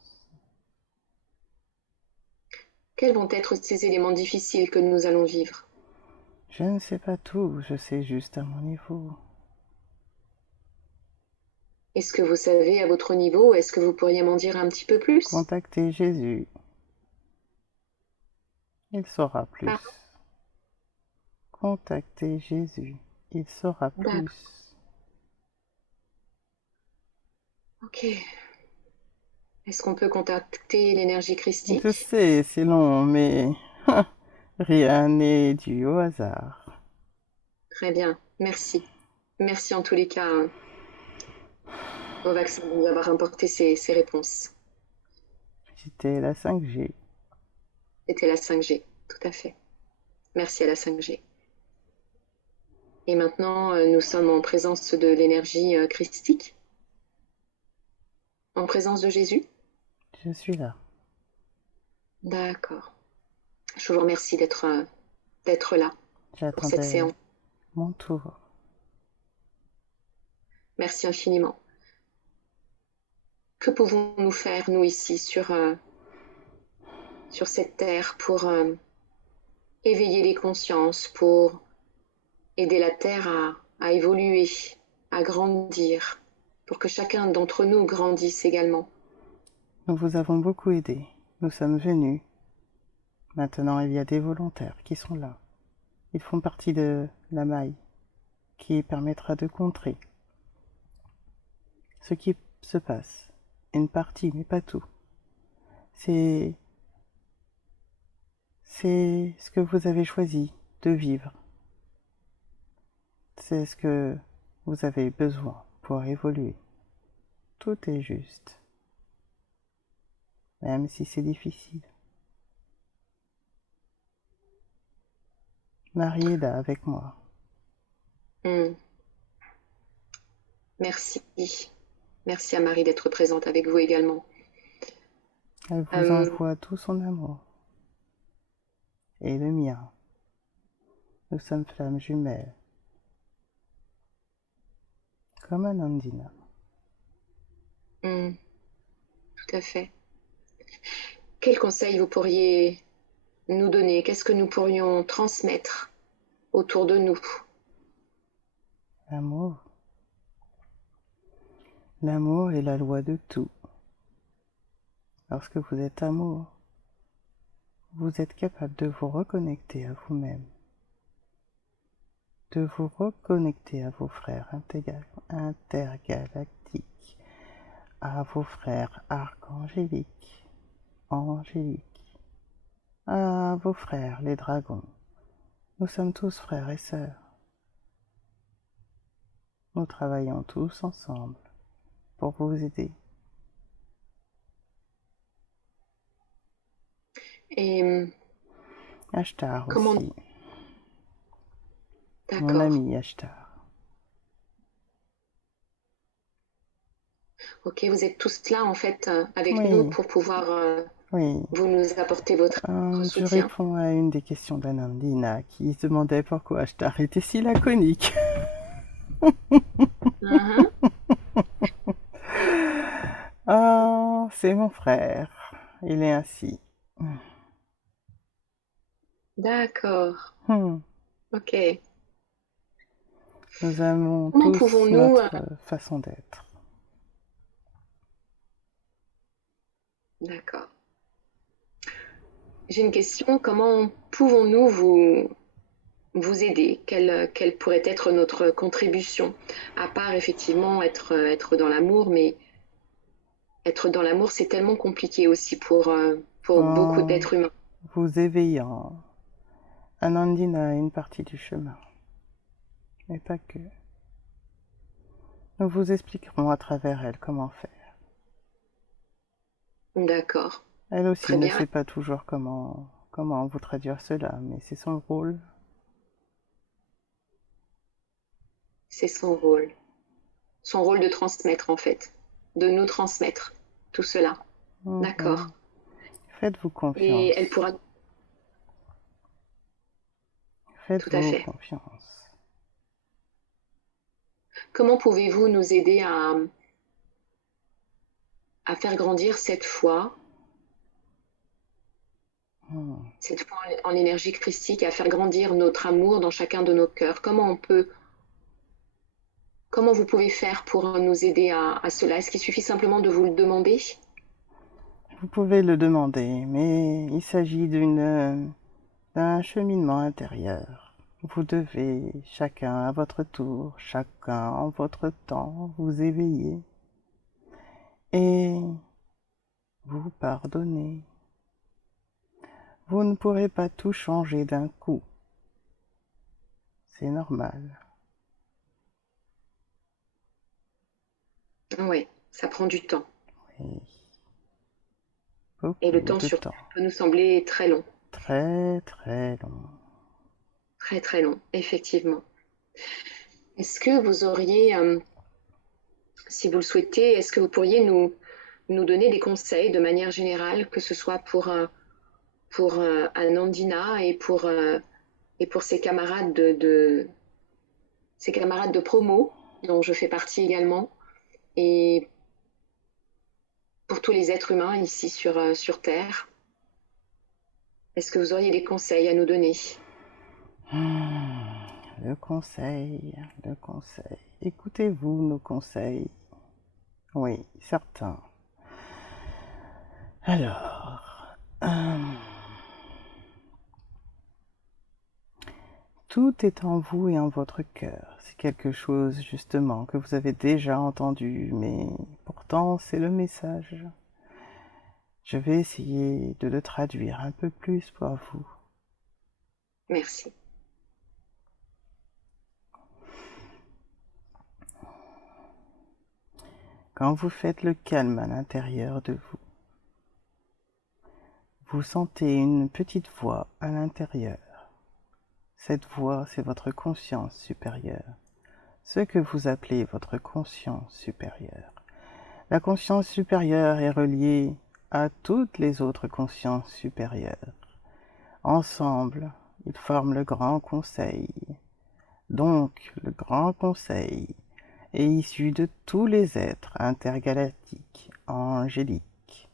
Quels vont être ces éléments difficiles que nous allons vivre? Je ne sais pas tout, je sais juste à mon niveau. Est-ce que vous savez à votre niveau? Est-ce que vous pourriez m'en dire un petit peu plus? Contactez Jésus, il saura plus. Pardon? Contactez Jésus, il saura D'accord. plus. Ok. Est-ce qu'on peut contacter l'énergie Je christique? sais, c'est long, mais rien n'est dû au hasard. Très bien, merci. Merci en tous les cas au vaccin de nous avoir apporté ces réponses. C'était la 5G. C'était la 5G, tout à fait. Merci à la 5G. Et maintenant, nous sommes en présence de l'énergie christique, en présence de Jésus. Je suis là. D'accord. Je vous remercie d'être là pour cette J'attendais séance. mon tour. Merci infiniment. Que pouvons-nous faire, nous, ici, sur cette terre, pour éveiller les consciences, pour aider la terre à évoluer, à grandir, pour que chacun d'entre nous grandisse également? Nous vous avons beaucoup aidé. Nous sommes venus. Maintenant, il y a des volontaires qui sont là. Ils font partie de la maille qui permettra de contrer ce qui se passe. Une partie, mais pas tout. C'est c'est ce que vous avez choisi de vivre. C'est ce que vous avez besoin pour évoluer. Tout est juste, même si c'est difficile. Marie est là avec moi. Hmm. Merci. Merci à Marie d'être présente avec vous également. Elle vous Euh, envoie tout son amour. Et le mien. Nous sommes flammes jumelles. Comme un Andina. hmm, tout à fait. Quel conseil vous pourriez nous donner? Qu'est-ce que nous pourrions transmettre autour de nous? L'amour. L'amour est la loi de tout. Lorsque vous êtes amour, vous êtes capable de vous reconnecter à vous-même, de vous reconnecter à vos frères intergalactiques, à vos frères archangéliques, angéliques, à vos frères les dragons. Nous sommes tous frères et sœurs. Nous travaillons tous ensemble pour vous aider. Et Ashtar comment... aussi, mon D'accord. ami Ashtar. Ok, vous êtes tous là en fait avec nous Oui, pour pouvoir oui. vous nous apporter votre Je soutien. réponds à une des questions d'Anandina qui se demandait pourquoi Ashtar était si laconique. Mhm. Oh, c'est mon frère. Il est ainsi. D'accord. Hmm. Ok. Nous avons Comment tous pouvons-nous... notre façon d'être. D'accord. J'ai une question. Comment pouvons-nous vous aider? Quelle pourrait être notre contribution? À part effectivement être dans l'amour, mais être dans l'amour, c'est tellement compliqué aussi pour beaucoup En d'êtres humains. vous éveillant, Anandina a une partie du chemin, mais pas que. Nous vous expliquerons à travers elle comment faire. D'accord. Elle aussi Très ne bien. sait pas toujours comment vous traduire cela, mais c'est son rôle. C'est son rôle. Son rôle de transmettre en fait. De nous transmettre tout cela. D'accord. Mhm. Faites-vous Et elle confiance. pourra... Tout à Faites-vous fait. confiance. Comment pouvez-vous nous aider à faire grandir Hmm. cette foi en l'énergie christique, à faire grandir notre amour dans chacun de nos cœurs? Comment vous pouvez faire pour nous aider à cela? Est-ce qu'il suffit simplement de vous le demander? Vous pouvez le demander, mais il s'agit d'un cheminement intérieur. Vous devez, chacun à votre tour, chacun en votre temps, vous éveiller et vous pardonner. Vous ne pourrez pas tout changer d'un coup. C'est normal. Oui, ça prend du temps. Oui, Et le beaucoup temps de sur temps. Terre peut nous sembler très long. Très très long. Très très long, effectivement. Est-ce que vous auriez, si vous le souhaitez, est-ce que vous pourriez nous donner des conseils de manière générale, que ce soit pour Anandina et pour ses camarades de promo, dont je fais partie également, et pour tous les êtres humains ici sur Terre? Est-ce que vous auriez des conseils à nous donner? Le conseil, le conseil. Écoutez-vous nos conseils? Oui, certains. Alors, tout est en vous et en votre cœur. C'est quelque chose justement que vous avez déjà entendu, mais pourtant c'est le message. Je vais essayer de le traduire un peu plus pour vous. Merci. Quand vous faites le calme à l'intérieur de vous, vous sentez une petite voix à l'intérieur. Cette voix, c'est votre conscience supérieure, ce que vous appelez votre conscience supérieure. La conscience supérieure est reliée à toutes les autres consciences supérieures. Ensemble, ils forment le Grand Conseil. Donc, le Grand Conseil est issu de tous les êtres intergalactiques, angéliques,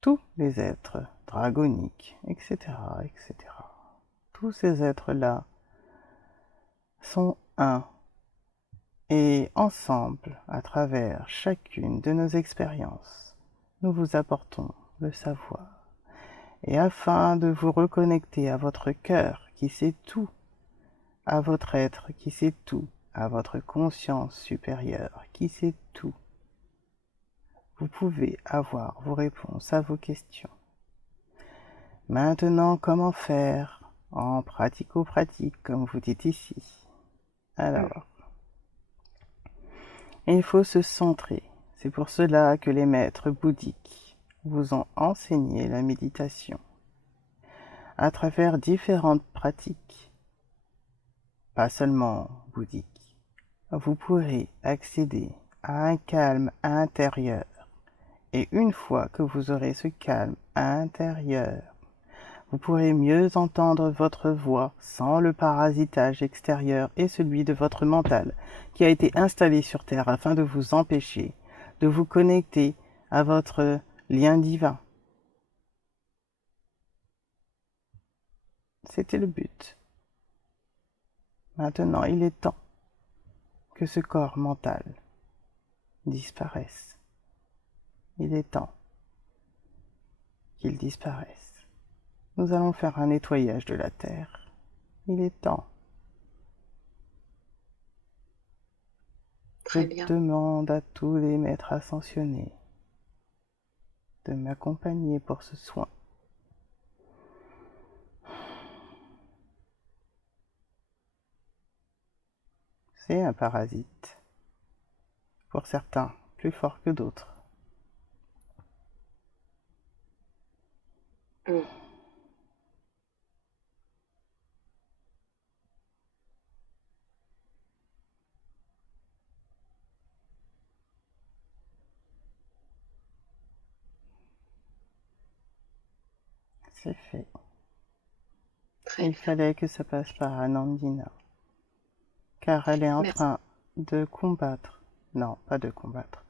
tous les êtres dragoniques, etc., etc. Tous ces êtres-là sont un. Et ensemble, à travers chacune de nos expériences, nous vous apportons le savoir. Et afin de vous reconnecter à votre cœur qui sait tout, à votre être qui sait tout, à votre conscience supérieure qui sait tout, vous pouvez avoir vos réponses à vos questions. Maintenant, comment faire en pratico-pratique, comme vous dites ici? Alors, il faut se centrer. C'est pour cela que les maîtres bouddhiques vous ont enseigné la méditation. À travers différentes pratiques, pas seulement bouddhiques, vous pourrez accéder à un calme intérieur. Et une fois que vous aurez ce calme intérieur, vous pourrez mieux entendre votre voix sans le parasitage extérieur et celui de votre mental qui a été installé sur Terre afin de vous empêcher de vous connecter à votre lien divin. C'était le but. Maintenant, il est temps que ce corps mental disparaisse. Il est temps qu'il disparaisse. Nous allons faire un nettoyage de la Terre. Il est temps. Je Très bien. demande à tous les maîtres ascensionnés de m'accompagner pour ce soin. C'est un parasite. Pour certains, plus fort que d'autres. Mm. C'est fait. Très Il bien. fallait que ça passe par Anandina. Car elle est en Merci. train de combattre. Non, pas de combattre.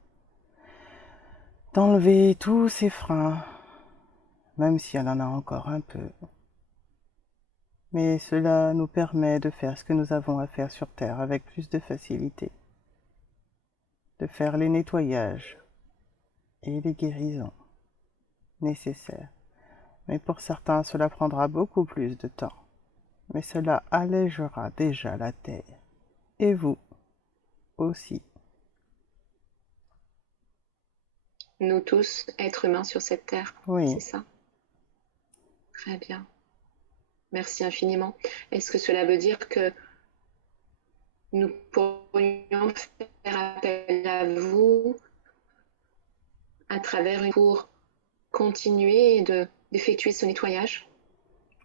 D'enlever tous ses freins. Même si elle en a encore un peu. Mais cela nous permet de faire ce que nous avons à faire sur Terre avec plus de facilité. De faire les nettoyages et les guérisons nécessaires. Mais pour certains, cela prendra beaucoup plus de temps. Mais cela allégera déjà la terre. Et vous aussi. Nous tous, êtres humains sur cette terre, Oui. c'est ça? Très bien. Merci infiniment. Est-ce que cela veut dire que nous pourrions faire appel à vous à travers pour continuer d'effectuer ce nettoyage?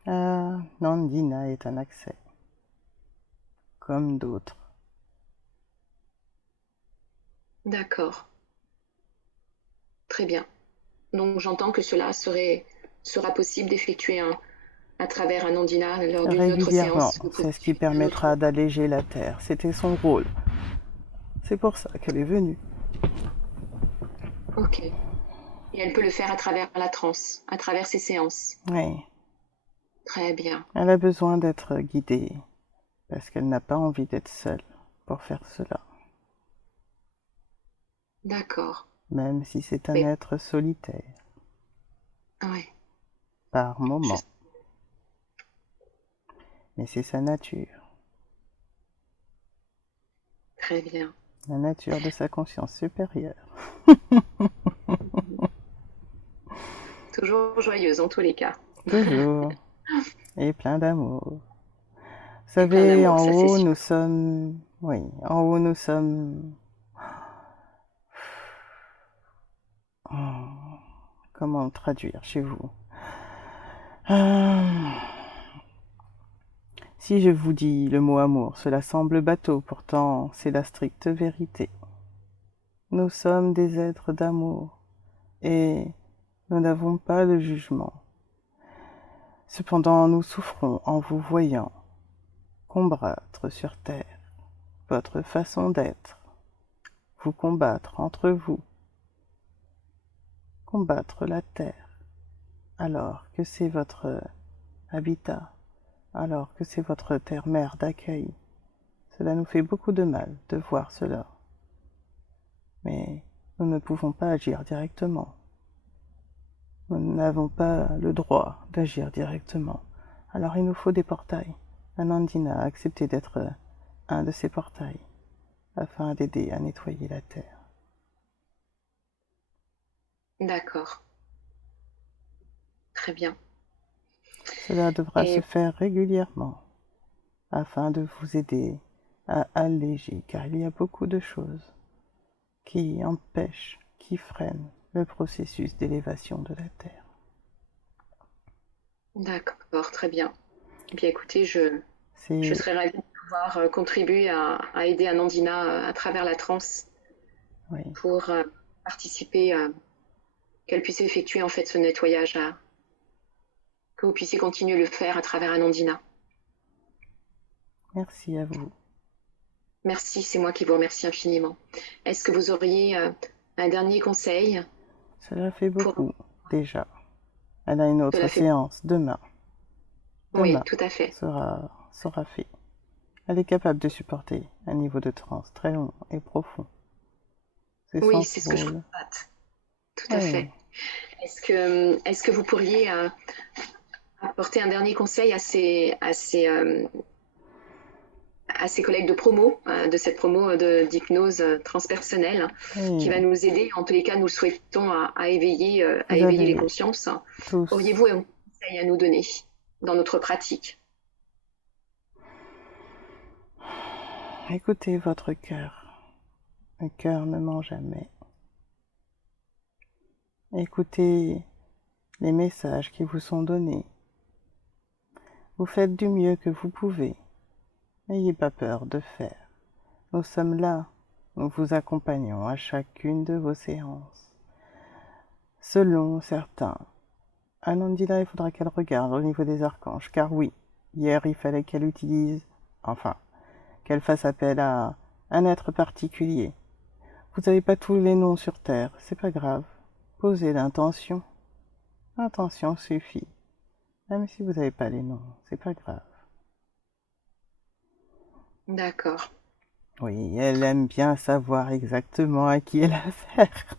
Ah, Nandina est un accès, comme d'autres. D'accord. Très bien. Donc j'entends que sera possible d'effectuer à travers un Andina lors d'une autre Régulièrement, séance. Vous pouvez c'est ce qui suivre un autre. permettra d'alléger la Terre. C'était son rôle. C'est pour ça qu'elle est venue. Ok. Et elle peut le faire à travers la transe, à travers ces séances. Oui, Très bien. elle a besoin d'être guidée, parce qu'elle n'a pas envie d'être seule pour faire cela, D'accord. même si c'est un Mais être solitaire, ouais. par Je... moment. Mais c'est sa nature, Très bien. la nature de sa conscience supérieure. Toujours joyeuse en tous les cas. Toujours, et plein d'amour. Vous Et plein savez, d'amour, en ça c'est haut, sûr. nous sommes... Oui, en haut, nous sommes... Oh, comment traduire chez vous? Ah, si je vous dis le mot amour, cela semble bateau, pourtant c'est la stricte vérité. Nous sommes des êtres d'amour et nous n'avons pas de jugement. Cependant, nous souffrons en vous voyant combattre sur terre, votre façon d'être, vous combattre entre vous, combattre la terre, alors que c'est votre habitat, alors que c'est votre terre-mère d'accueil. Cela nous fait beaucoup de mal de voir cela. Mais nous ne pouvons pas agir directement. Nous n'avons pas le droit d'agir directement. Alors il nous faut des portails. Anandina a accepté d'être un de ces portails afin d'aider à nettoyer la terre. D'accord. Très bien. Cela devra se Et faire régulièrement afin de vous aider à alléger, car il y a beaucoup de choses qui empêchent, qui freinent le processus d'élévation de la terre. d'accord, très bien. Eh bien écoutez, je C'est serais ravie de pouvoir contribuer à aider Anandina à travers la transe oui, pour participer, qu'elle puisse effectuer en fait ce nettoyage, que vous puissiez continuer de le faire à travers Anandina. merci à vous. Merci, c'est moi qui vous remercie infiniment. Est-ce que vous auriez un dernier conseil Cela fait pour... beaucoup déjà. Elle a une autre Cela fait... séance demain. Oui, Demain tout à fait. sera fait. Elle est capable de supporter un niveau de transe très long et profond. C'est Oui, son c'est ce que je rôle. constate. Tout à Oui, fait. Est-ce que vous pourriez apporter un dernier conseil à ses collègues de promo, de cette promo d'hypnose transpersonnelle, qui oui. va nous aider, en tous les cas, nous le souhaitons, à Vous éveiller les avez consciences. tous Auriez-vous un conseil à nous donner dans notre pratique? écoutez votre cœur. Le cœur ne ment jamais. Écoutez les messages qui vous sont donnés. Vous faites du mieux que vous pouvez. N'ayez pas peur de faire. Nous sommes là. Nous vous accompagnons à chacune de vos séances. Selon certains, Anandina, il faudra qu'elle regarde au niveau des archanges, car oui, hier il fallait qu'elle utilise, enfin, qu'elle fasse appel à un être particulier. Vous n'avez pas tous les noms sur Terre, c'est pas grave. Posez l'intention. L'intention suffit. Même si vous n'avez pas les noms, c'est pas grave. D'accord. Oui, elle aime bien savoir exactement à qui elle a affaire.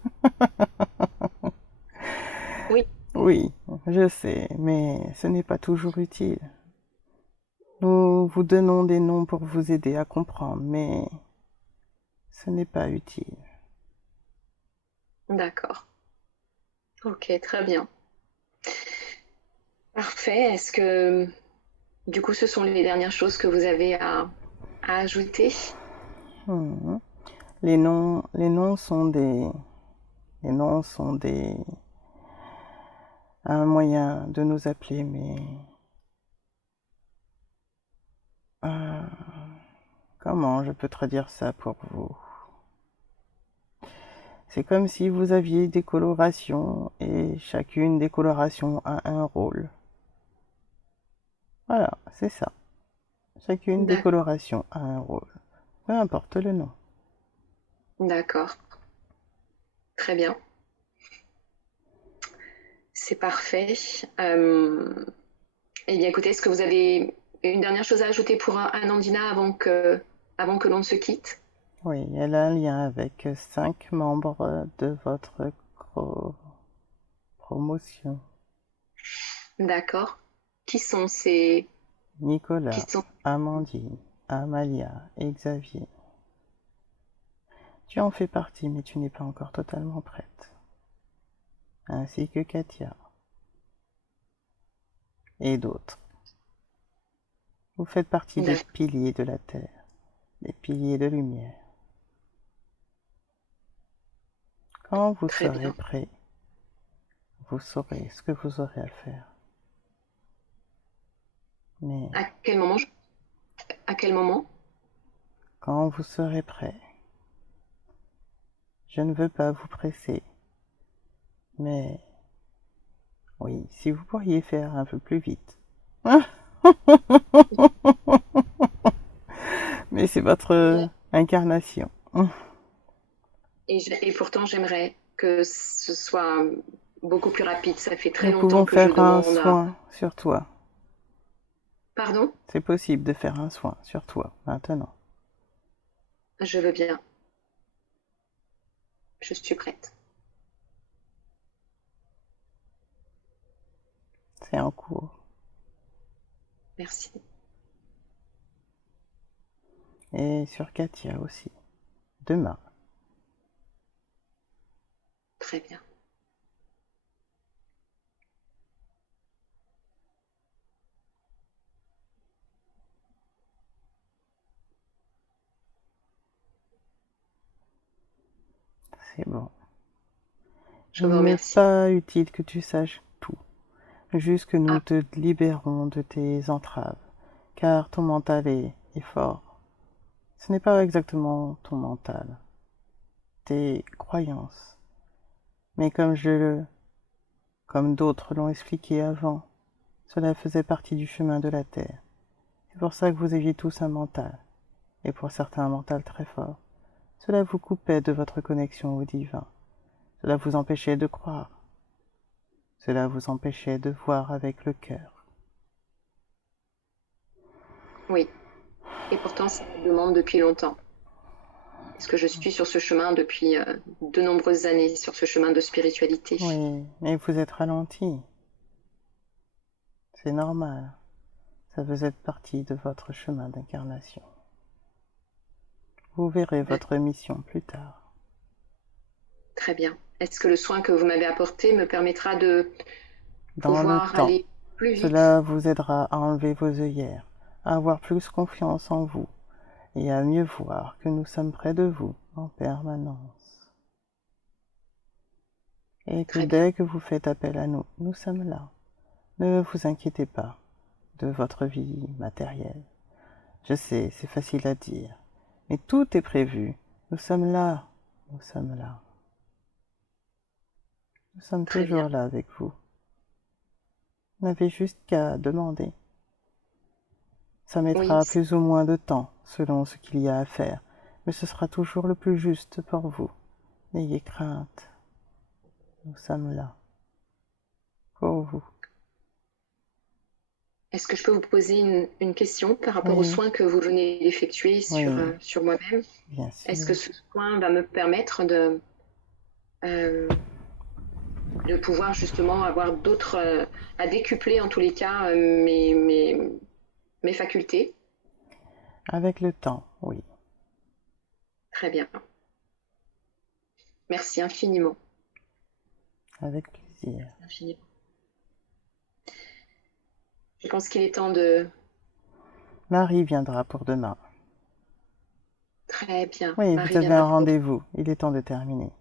Oui, Oui, je sais, mais ce n'est pas toujours utile. Nous vous donnons des noms pour vous aider à comprendre, mais ce n'est pas utile. d'accord. Ok, très bien. Parfait. Est-ce que, du coup, ce sont les dernières choses que vous avez à ajouter? Mhm. Les noms sont les noms sont un moyen de nous appeler, mais euh, comment je peux traduire ça pour vous? C'est comme si vous aviez des colorations et chacune des colorations a un rôle. Voilà, c'est ça. Chacune des D'accord. colorations a un rôle. Peu importe le nom. D'accord. Très bien. C'est parfait. Euh, eh bien, écoutez, est-ce que vous avez une dernière chose à ajouter pour Anandina avant que l'on ne se quitte? Oui, elle a un lien avec 5 membres de votre promotion. D'accord. Qui sont ces... Qui Nicolas, sont... Amandine, Amalia et Xavier. Tu en fais partie, mais tu n'es pas encore totalement prête. Ainsi que Katia et d'autres. Vous faites partie des piliers de la Terre, des piliers de lumière. Quand vous Très serez bien. prêt, vous saurez ce que vous aurez à faire. Mais À quel moment? À quel moment? quand vous serez prêt, je ne veux pas vous presser, mais oui, si vous pourriez faire un peu plus vite. Mais c'est votre incarnation. Et pourtant, j'aimerais que ce soit beaucoup plus rapide. Ça fait très Nous longtemps pouvons que je faire un demande à... soin sur toi. Pardon? C'est possible de faire un soin sur toi maintenant. Je veux bien. Je suis prête. C'est en cours. Merci. Et sur Katia aussi. Demain. Très bien. C'est bon. Je vous Il n'est remercie. pas utile que tu saches tout. Juste que nous Ah, te libérons de tes entraves. Car ton mental est fort. Ce n'est pas exactement ton mental. Tes croyances. Mais comme d'autres l'ont expliqué avant, cela faisait partie du chemin de la Terre. C'est pour ça que vous aviez tous un mental. Et pour certains un mental très fort. Cela vous coupait de votre connexion au divin. Cela vous empêchait de croire. Cela vous empêchait de voir avec le cœur. oui. Et pourtant, ça me demande depuis longtemps. Parce que je suis sur ce chemin depuis de nombreuses années, sur ce chemin de spiritualité. Oui, mais vous êtes ralenti. C'est normal. Ça faisait partie de votre chemin d'incarnation. Vous verrez votre mission plus tard. Très bien. Est-ce que le soin que vous m'avez apporté me permettra de Dans le pouvoir temps, aller plus vite? cela vous aidera à enlever vos œillères, à avoir plus confiance en vous et à mieux voir que nous sommes près de vous en permanence. Et que Très bien. dès que vous faites appel à nous, nous sommes là. Ne vous inquiétez pas de votre vie matérielle. Je sais, c'est facile à dire, mais tout est prévu. Nous sommes là, nous sommes là. Nous sommes Très bien. toujours là avec vous. Vous n'avez juste qu'à demander. Ça Oui, mettra plus ou moins de temps selon ce qu'il y a à faire, mais ce sera toujours le plus juste pour vous. N'ayez crainte, nous sommes là pour vous. est-ce que je peux vous poser une question par rapport au Oui, soin que vous venez d'effectuer oui, sur moi-même? bien Est-ce que sûr. ce soin va me permettre euh, de pouvoir justement avoir d'autres, à décupler en tous les cas mes facultés? Avec le temps, oui, Très bien. Merci infiniment. avec plaisir. dire. Infiniment. Je pense qu'il est temps de... Marie viendra pour demain. Très bien. Oui, vous Marie avez un viendra pour... rendez-vous. Il est temps de terminer.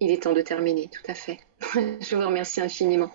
Il est temps de terminer, tout à fait. Je vous remercie infiniment.